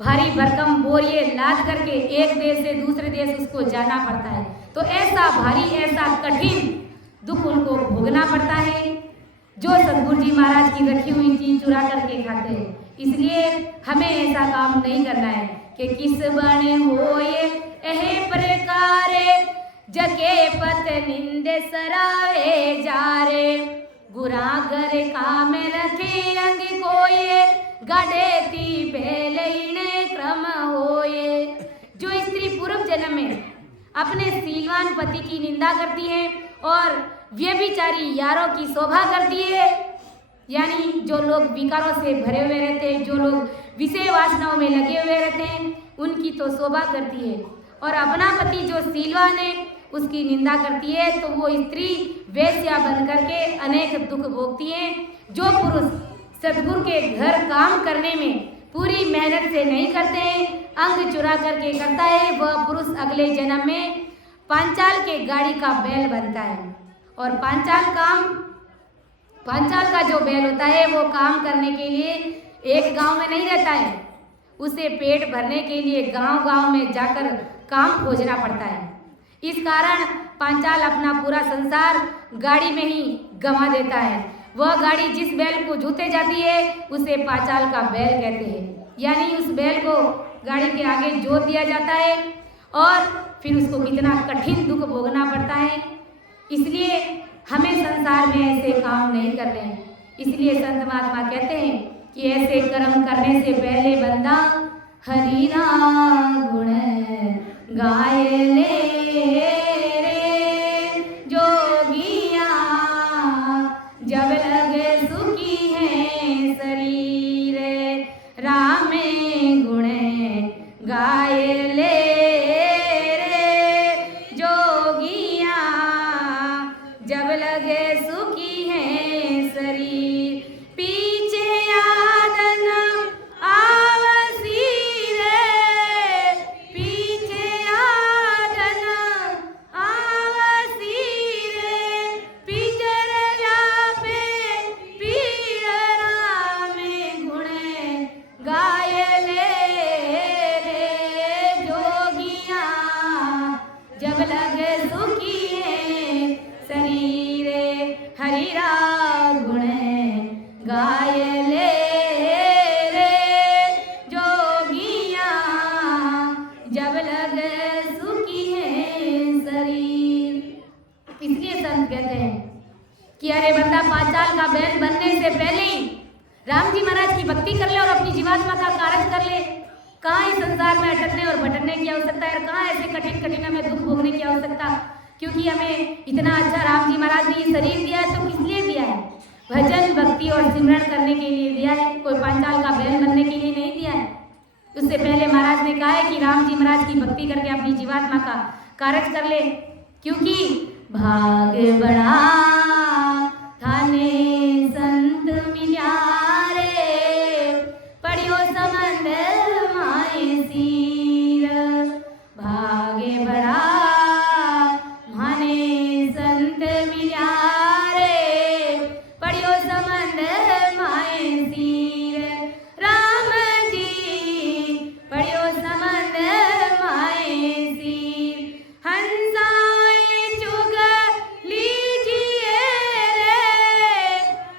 भारी भरकम बोरिए लाद करके एक देश से दूसरे देश उसको जाना पड़ता है। तो ऐसा भारी ऐसा कठिन दुख उनको भोगना पड़ता है जो सतगुरु जी महाराज की रखी हुई चीज चुरा करके खाते हैं। इसलिए हमें ऐसा काम नहीं करना है कि किस बने होए एहे प्रकारे जगे पत निंदे सराए जारे गुरागर काम रखे अंग कोये गडेती बेलईने क्रम होए। जो स्त्री पूर्व जन्म में अपने सीलवान पति की निंदा करती है और व्यभिचारी यारों की शोभा करती है, यानी जो लोग विकारों से भरे हुए रहते हैं, जो लोग विषय वासनाओं में लगे हुए रहते हैं, उनकी तो शोभा करती है, और अपना पति जो सीलवान है उसकी निंदा करती है, तो वो स्त्री वेश्या बन करके अनेक दुख भोगती है। जो पुरुष सतगुरु के घर काम करने में पूरी मेहनत से नहीं करते हैं, अंग चुरा करके करता है, वह पुरुष अगले जन्म में पांचाल के गाड़ी का बैल बनता है। और पांचाल का जो बैल होता है वो काम करने के लिए एक गांव में नहीं रहता है, उसे पेट भरने के लिए गांव-गांव में जाकर काम खोजना पड़ता है। इस कारण पांचाल अपना पूरा संसार गाड़ी में ही गंवा देता है। वह गाड़ी जिस बैल को जूते जाती है उसे पांचाल का बैल कहते हैं। यानी उस बैल को गाड़ी के आगे जोत दिया जाता है और फिर उसको कितना कठिन दुख भोगना पड़ता है। इसलिए हमें संसार में ऐसे काम नहीं करने हैं। इसलिए संत महात्मा कहते हैं कि ऐसे कर्म करने से पहले बंदा हरि नाम गुण गाए ले रे जोगिया ले रे जोगिया, जब लगे सुखी है शरीर, पीछे याद न आवसी रे, पीछे याद न आवसी रे, पिजर व्यापे पीड़ा में गुणे गाय ले रे जोगिया, जब लगे सुखी है शरीर, हरि राम गुण गाय ले रे जोगिया, जब लगे सुखी है शरीर। इसलिए संत कहते हैं कि अरे बंदा 5 साल का बैल बनने से पहले ही राम जी महाराज की भक्ति कर ले और अपनी जीवात्मा का कार्य कर ले। कहाँ इस संसार में अटकने और भटकने की आवश्यकता है, और कहाँ ऐसे कठिन कठिन में दुख भोगने की आवश्यकता, क्योंकि हमें इतना अच्छा राम जी महाराज ने ये शरीर दिया है तो किस लिए दिया है? भजन भक्ति और सिमरन करने के लिए दिया है, कोई 5 साल का बैल बनने के लिए नहीं दिया है। उससे पहले महाराज ने कहा है कि राम जी महाराज की भक्ति करके अपनी जीवात्मा का कार्य कर ले, क्योंकि भाग बड़ा थाने संत मिल्या रे, पढ़ियो समंद माए सीर, भागे बड़ा माने संत मिल्या रे, पढ़ियो समंद माए सीर, राम जी पढ़ियो समंद माए सीर, हंसाए चुग लीजिए रे,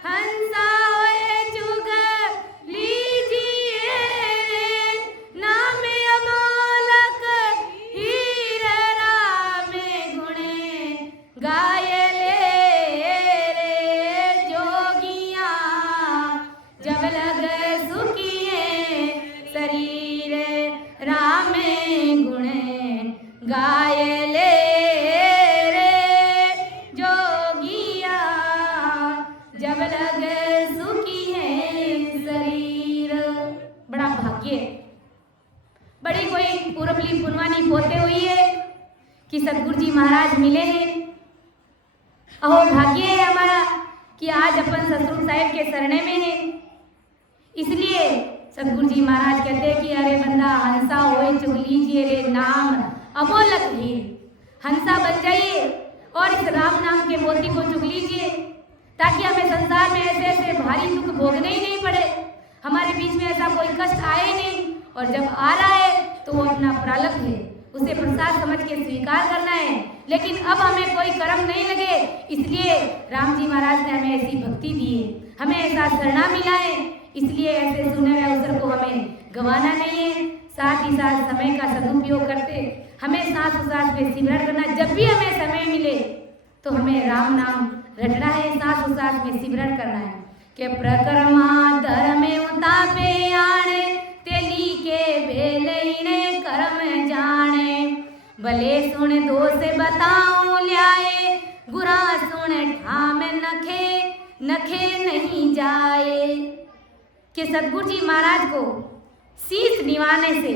हंसाए चुग लीजिए रे, नाम अमोलक हीरा राम गुणे गाय ले रे जोगिया, जब लग सुखी है शरीर, राम गुण गाय ले रे जोगिया, जब लग सुखी है शरीर। बड़ा भाग्य, बड़ी कोई पूरबली पुनवानी पोते हुई है कि सतगुरु जी महाराज मिले हैं। अहो भाग्य है हमारा कि आज अपन सतगुरु साहिब के शरणे में है। इसलिए सतगुरु जी महाराज कहते हैं कि अरे बंदा हंसा होए चुग लीजिए रे नाम अमोलक हीर, हंसा बन जाइए और इस राम नाम के मोती को चुग लीजिए, ताकि हमें संसार में ऐसे ऐसे भारी दुख भोगने ही नहीं पड़े, हमारे बीच में ऐसा कोई कष्ट आए नहीं, और जब आ रहा है तो वो अपना प्रारब्ध है, उसे प्रसाद समझ के स्वीकार करना है। लेकिन अब हमें कोई कर्म नहीं लगे, इसलिए राम जी महाराज ने हमें ऐसी भक्ति दी है, हमें ऐसा शरणा मिला है, इसलिए ऐसे सुने हुए अवसर को हमें गंवाना नहीं है। साथ ही साथ समय का सदुपयोग करते हमें सांस उसास में सिमरन करना, जब भी हमें समय मिले तो हमें राम नाम रटना है, सांस उसास में सिमरन करना है। के प्रकरमा धर्म उतापे आने, तेली के बेलईने कर्म जाने, भले सुन दो से बताऊं ल्याए, गुरा सुन ठाम नखे नखे नहीं जाए। कि सतगुरु जी महाराज को शीश निवाने से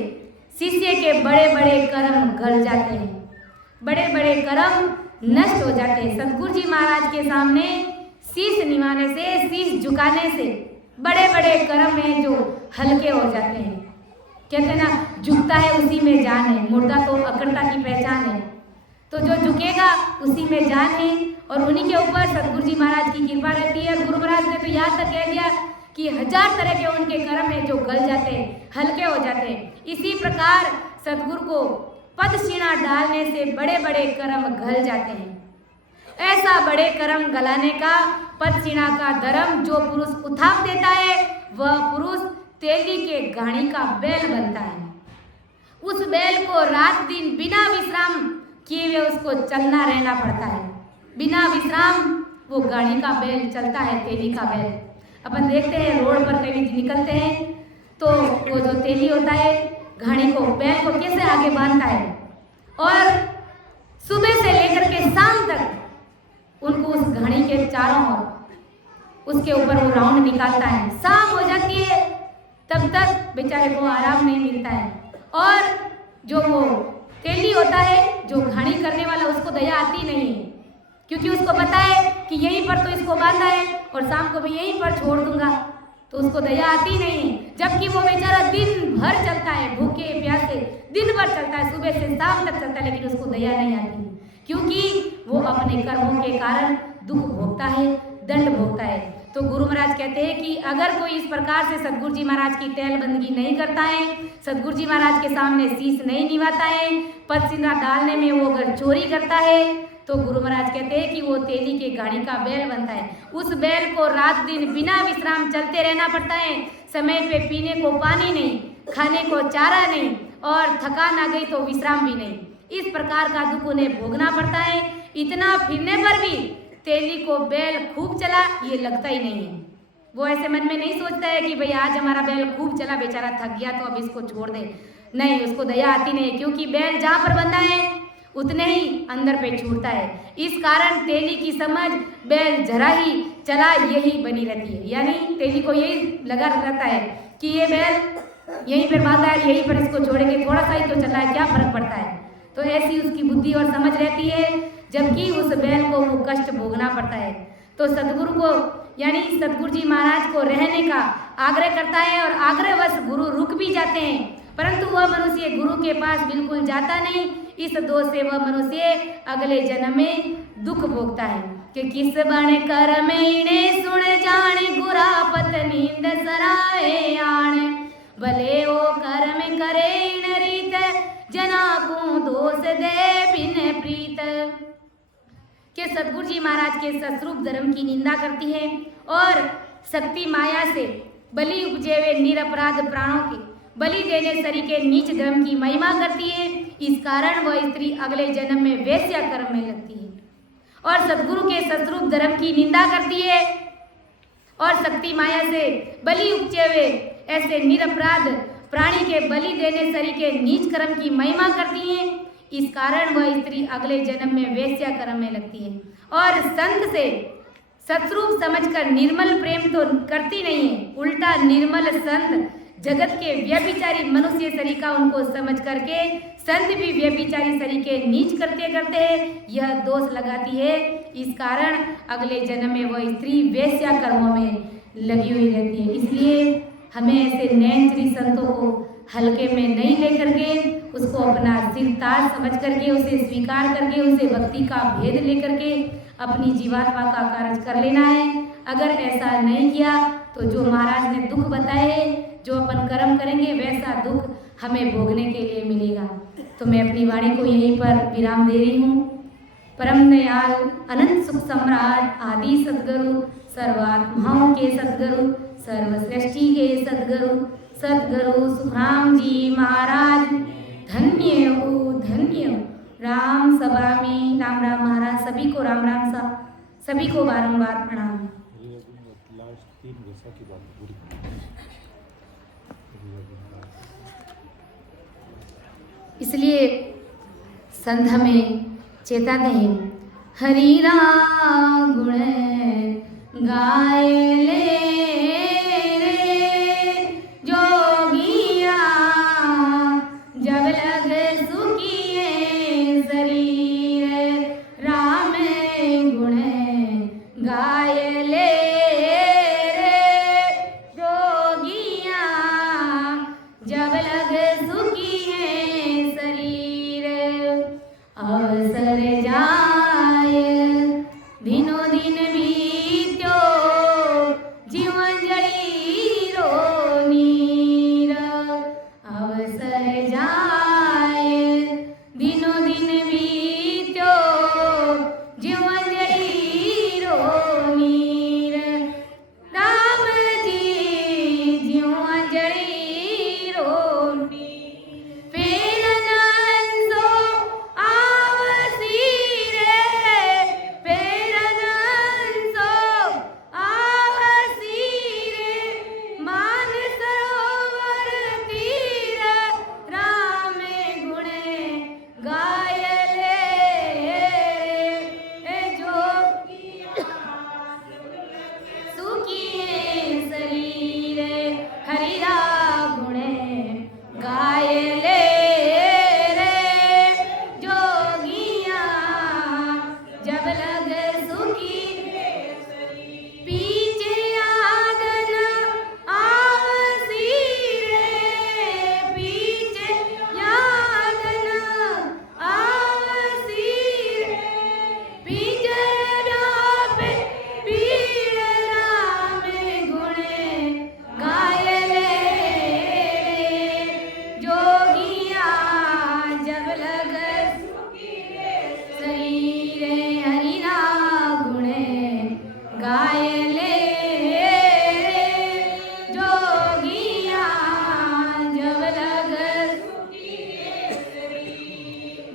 शिष्य के बड़े बड़े कर्म गल जाते हैं, बड़े बड़े कर्म नष्ट हो जाते हैं। सतगुरु जी महाराज के सामने शीश निवाने से, शीश झुकाने से बड़े बड़े कर्म हैं जो हल्के हो जाते हैं। कहते हैं ना, झुकता है उसी में जान है, मुर्दा तो अकड़ता की पहचान है। तो जो झुकेगा उसी में जान है, और उन्हीं के ऊपर सतगुरु जी महाराज की कृपा रहती है। गुरु महाराज ने तो यहाँ तक कह दिया कि 1000 तरह के उनके कर्म हैं जो गल जाते हैं, हल्के हो जाते हैं। इसी प्रकार सतगुरु को पद सीना डालने से बड़े बड़े कर्म गल जाते हैं। ऐसा बड़े कर्म गलाने का, पद सीना का धर्म जो पुरुष उठाव देता है, वह पुरुष तेली के घाणी का बैल बनता है। उस बैल को रात दिन बिना विश्राम किए हुए उसको चलना रहना पड़ता है। बिना विश्राम वो गाड़ी का बैल चलता है, तेली का बैल। अपन देखते हैं रोड पर कभी निकलते हैं तो वो जो तेली होता है घाड़ी को, बैल को कैसे आगे बांधता है, और सुबह से लेकर के शाम तक उनको उस घाड़ी के चारों ओर उसके ऊपर वो राउंड निकालता है। शाम हो जाती है तब तक बेचारे को आराम नहीं मिलता है, और जो वो तेली होता है, जो घाणी करने वाला, उसको दया आती नहीं है, क्योंकि उसको पता है कि यहीं पर तो इसको बांधा है और शाम को मैं यहीं पर छोड़ दूंगा, तो उसको दया आती नहीं है। जबकि वो बेचारा दिन भर चलता है, भूखे प्यासे दिन भर चलता है, सुबह से शाम तक चलता है, लेकिन उसको दया नहीं आती, क्योंकि वो अपने कर्मों के कारण दुख भोगता है, दंड भोगता है। तो गुरु महाराज कहते हैं कि अगर कोई इस प्रकार से सतगुरु जी महाराज की टहल बंदगी नहीं करता है, सतगुरु जी महाराज के सामने शीश नहीं निभाता है, पद सिंदूर डालने में वो अगर चोरी करता है, तो गुरु महाराज कहते हैं कि वो तेली के गाड़ी का बैल बनता है। उस बैल को रात दिन बिना विश्राम चलते रहना पड़ता है, समय पे पीने को पानी नहीं, खाने को चारा नहीं, और थकान आ गई तो विश्राम भी नहीं। इस प्रकार का दुख उन्हें भोगना पड़ता है। इतना फिरने पर भी तेली को बैल खूब चला ये लगता ही नहीं है। वो ऐसे मन में नहीं सोचता है कि भाई आज हमारा बैल खूब चला, बेचारा थक गया तो अब इसको छोड़ दे, नहीं, उसको दया आती नहीं, क्योंकि बैल जहाँ पर बंधा है उतने ही अंदर पे छूटता है। इस कारण तेली की समझ बैल जरा ही चला यही बनी रहती है, यानी तेली को यही लगा रहता है कि ये बैल यहीं पर बांधा है, यहीं पर इसको छोड़ेंगे, थोड़ा सा ही तो चला है, क्या फर्क पड़ता है। तो ऐसी उसकी बुद्धि और समझ रहती है, जबकि उस बैल को वो कष्ट भोगना पड़ता है। तो सतगुरु को यानी सतगुरु जी महाराज को रहने का आग्रह करता है, और आग्रहवश गुरु रुक भी जाते हैं, परंतु वह मनुष्य गुरु के पास बिल्कुल जाता नहीं। इस दोष से वह मनुष्य अगले जन्म में दुख भोगता है कि किस बण कर में सुन जाने गुरापत नींद सराए आण, भले ओ कर्म करे इन रीत जना को दोष दे बिन प्रीत। के सतगुरु जी महाराज के सस्वरूप धर्म की निंदा करती है और शक्ति माया से बलि उपजे हुए निरपराध प्राणों के बलि देने सरी के नीच धर्म की महिमा करती है। इस कारण वह स्त्री अगले जन्म में वेश्या कर्म में लगती है और सतगुरु के सस्वरूप धर्म की निंदा करती है और शक्ति माया से बलि उपजे हुए ऐसे निरपराध प्राणी के बलि देने सरी के नीच कर्म की महिमा करती है। इस कारण वह स्त्री अगले जन्म में वेश्या कर्म में लगती है और संत से सतरूप समझकर निर्मल प्रेम तो करती नहीं है, उल्टा निर्मल संत जगत के व्यभिचारी मनुष्य शरीर का उनको समझ करके संत भी व्यभिचारी शरीर के नीच करते करते यह दोष लगाती है। इस कारण अगले जन्म में वह स्त्री वेश्या कर्मों में लगी हुई रहती है। इसलिए हमें ऐसे नैनचरी संतों को हल्के में नहीं लेकर के उसको अपना सिरताज समझ करके उसे स्वीकार करके उसे भक्ति का भेद लेकर के अपनी जीवात्मा का कार्य कर लेना है। अगर ऐसा नहीं किया तो जो महाराज ने दुख बताए, जो अपन कर्म करेंगे वैसा दुख हमें भोगने के लिए मिलेगा। तो मैं अपनी वाणी को यहीं पर विराम दे रही हूँ। परम दयाल अनंत सुख सम्राट आदि सद्गुरु सर्वात्माओं के सद्गुरु सर्वश्रेष्ठी के सद्गुरु सद्गुरु सुखराम जी महाराज धन्य हो धन्य हो। राम सभा में राम राम महाराज सभी को राम राम सा सभी को बारंबार प्रणाम। इसलिए संत हमें चेताते हैं, हरि राम गुण गाए ले रे जोगिया जब लग सुखिए शरीर, राम गुण गाए ले रे जोगिया जब लग सुखिए शरीर, अवसर जाए दिनो दिन बीत्यो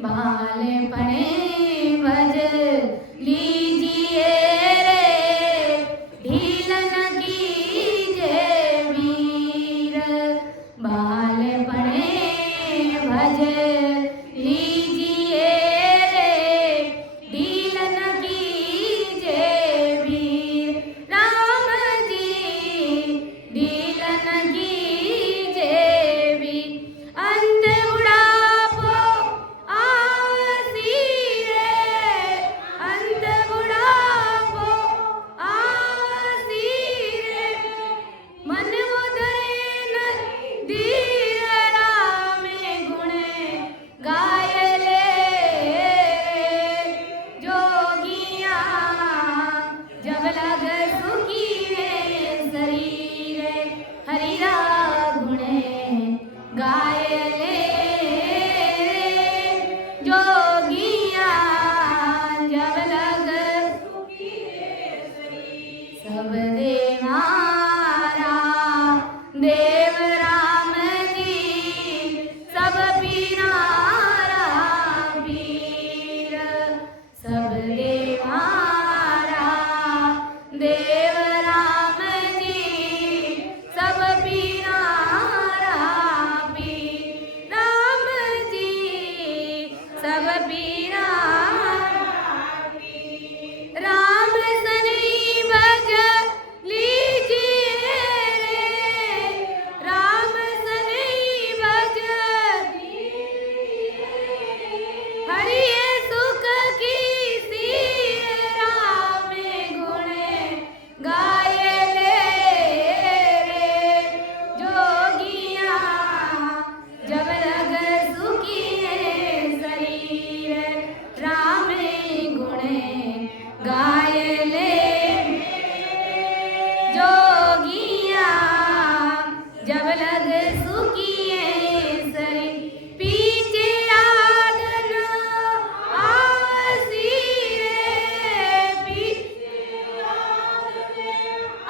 बालपणे भज लीजिए रे ढील न कीजे वीर बालपणे भज लीजिए रे ढील न कीजे वीर राम जी ढील न कीजे वीर अंत बुढ़ापो आवसी रे अंत बुढ़ापो आवसी रे मन उधरे न धीर राम गुण गाय ले जोगिया जब लग सुखी रे शरीर हरि गुण गाय ले जोगिया जब लग सब देवारा देव राम जी सब पीनारा पीर सब देवारा देव राम जी सब पीनारा पीर राम जी सब पीनारा राम सनी भज लीजिए रे राम सनी भज हरि सुख की सी राम गुण गाय ले रे जोगिया जब लग सुखी शरीर राम गुण गाय ले जोगिया जब लग सुखी शरीर पीछे आदन आवसी रे पीछे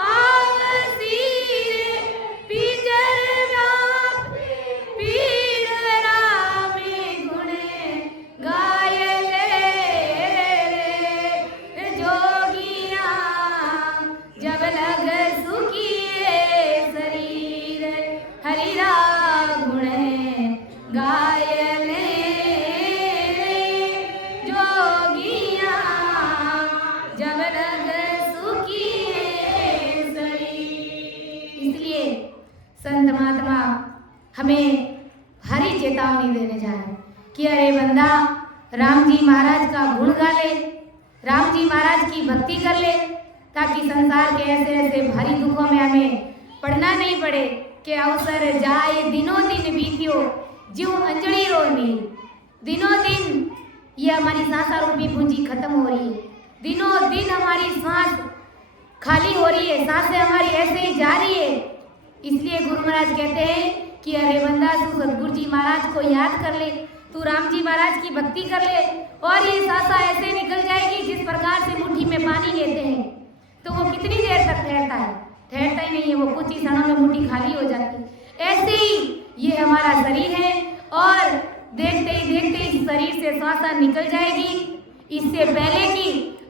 आवसी रे पीछर राम पीर राम गुण गाय ले रे जोगिया जब लग सुखी शरीर हरि गुण गाय ले जोगिया जब लग सुखी शरीर। इसलिए संत महात्मा हमें हरी चेतावनी देने जा रहे हैं कि अरे बंदा राम जी महाराज का गुण गा ले राम जी महाराज की भक्ति कर ले ताकि संसार के ऐसे ऐसे भारी दुखों में हमें पड़ना नहीं पड़े कि अवसर जाए दिनों दिन बीतियो जीव अंजलि रो नीर दिनों दिन ये हमारी सांसा रूपी पूंजी खत्म हो रही है दिनों दिन हमारी सांस खाली हो रही है सांसें हमारी ऐसे ही जा रही है। इसलिए गुरु महाराज कहते हैं कि अरे बंदा तू सदगुरु जी महाराज को याद कर ले तू राम जी महाराज की भक्ति कर ले और ये सांसा ऐसे निकल जाएगी जिस प्रकार से मुट्ठी में पानी लेते हैं तो वो कितनी देर तक ठहरता ही नहीं है वो कुछ ही क्षणों में मुट्ठी खाली हो जाती है। ऐसे ही ये हमारा शरीर है और देखते ही शरीर से सांसा निकल जाएगी। इससे पहले कि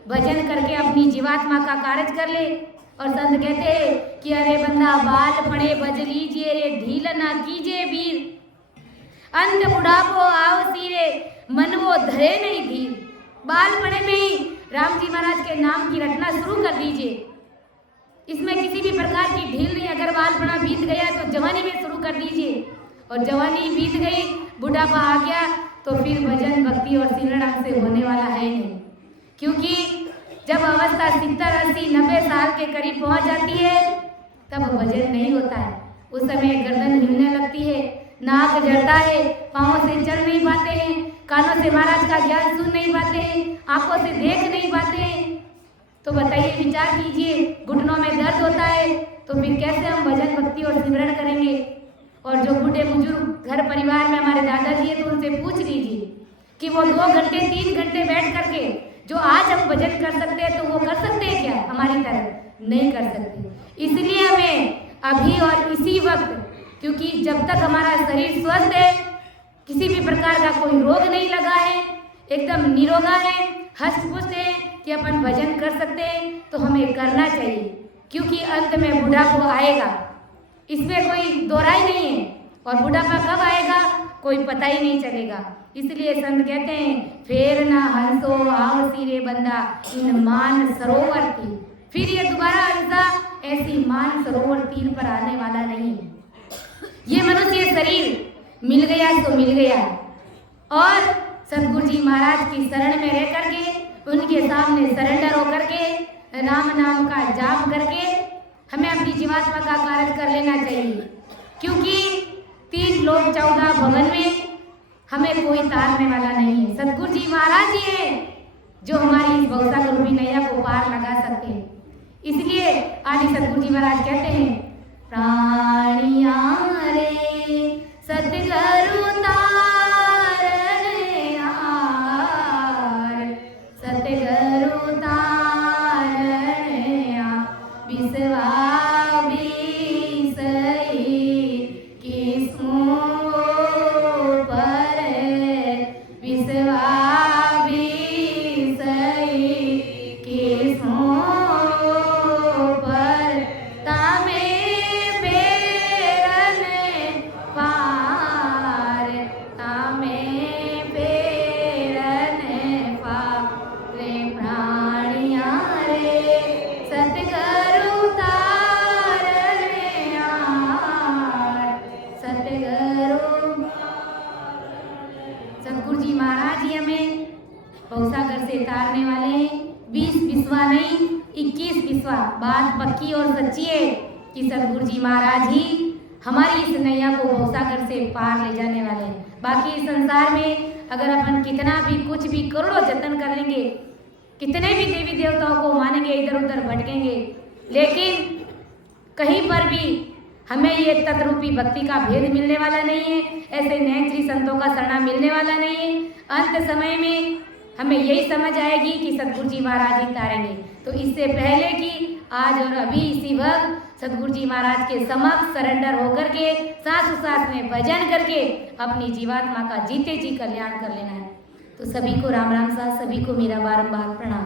भजन करके अपनी जीवात्मा का कार्य कर ले। और संत कहते हैं कि अरे बंदा बाल पड़े भज लीजिए रे ढील ना कीजिए वीर अंत बुढ़ापो आवसी रे मन वो धरे नहीं धीर। बालपणे में ही राम जी महाराज के नाम की रटना शुरू कर दीजिए। इसमें किसी भी प्रकार की ढील नहीं। अगर बालपना बीत गया तो जवानी में शुरू कर दीजिए और जवानी बीत गई बुढ़ापा आ गया तो फिर भजन भक्ति और सिमरन से होने वाला है नहीं। क्योंकि जब अवस्था 70, 80, 90 साल के करीब पहुंच जाती है तब भजन नहीं होता है। उस समय गर्दन हिलने लगती है, नाक जड़ता है, पाँव से चल नहीं पाते हैं, कानों से महाराज का ज्ञान सुन नहीं पाते हैं, आंखों से देख नहीं पाते हैं। तो बताइए, विचार कीजिए, घुटनों में दर्द होता है तो फिर कैसे हम भजन भक्ति और सिमरन करेंगे। और जो बूढ़े बुजुर्ग घर परिवार में हमारे दादाजी है तो उनसे पूछ लीजिए कि वो 2 घंटे 3 घंटे बैठ करके जो आज हम भजन कर सकते हैं तो वो कर सकते हैं क्या? हमारी तरह नहीं कर सकते। इसलिए हमें अभी और इसी वक्त, क्योंकि जब तक हमारा शरीर स्वस्थ है, किसी भी प्रकार का कोई रोग नहीं लगा है, एकदम निरोगा है, हष्ट पुष्ट है कि अपन भजन कर सकते हैं, तो हमें करना चाहिए, क्योंकि अंत में बुढ़ापा आएगा, इसमें कोई दोहराई नहीं है। और बुढ़ापा कब आएगा कोई पता ही नहीं चलेगा। इसलिए संत कहते हैं, फेर ना हंसो आवसी रे बंदा इन मान सरोवर तीर। फिर ये दोबारा हंसा ऐसी मान सरोवर तीर पर आने वाला नहीं है। ये मनुष्य शरीर मिल गया तो मिल गया, और सतगुरु जी महाराज की शरण में रह करके उनके सामने सरेंडर होकर के राम नाम का जाप करके हमें अपनी जीवात्मा का कार्य कर लेना चाहिए, क्योंकि 3 लोक 14 भवन में हमें कोई तारने वाला नहीं है। सतगुरु जी महाराज ही है जो हमारी इस भवसागर रूपी नैया को पार लगा सकते हैं। इसलिए आदि सतगुरु जी महाराज कहते हैं, प्राणिया रे सतगुरु तारने आर, सतगुरु तारने आर, विश्वा सतगुरु जी महाराज ही हमें भवसागर से तारने वाले हैं। 20 विश्वा नहीं 21 विश्वा बात पक्की और सच्ची है कि सतगुरु जी महाराज ही हमारी इस नैया को भवसागर से पार ले जाने वाले हैं। बाकी इस संसार में अगर अपन कितना भी कुछ भी करोड़ों जतन कर लेंगे, कितने भी देवी देवताओं को मानेंगे, इधर उधर भटकेंगे, लेकिन कहीं पर भी हमें ये तत्रूपी भक्ति का भेद मिलने वाला नहीं है, ऐसे नैन श्री संतों का शरणा मिलने वाला नहीं है। अंत समय में हमें यही समझ आएगी कि सतगुरु जी महाराज ही तारेंगे। तो इससे पहले कि आज और अभी इसी वक्त सतगुरु जी महाराज के समक्ष सरेंडर होकर के सांस सांस में भजन करके अपनी जीवात्मा का जीते जी कल्याण कर लेना है। तो सभी को राम राम सा, सभी को मेरा बारंबार प्रणाम।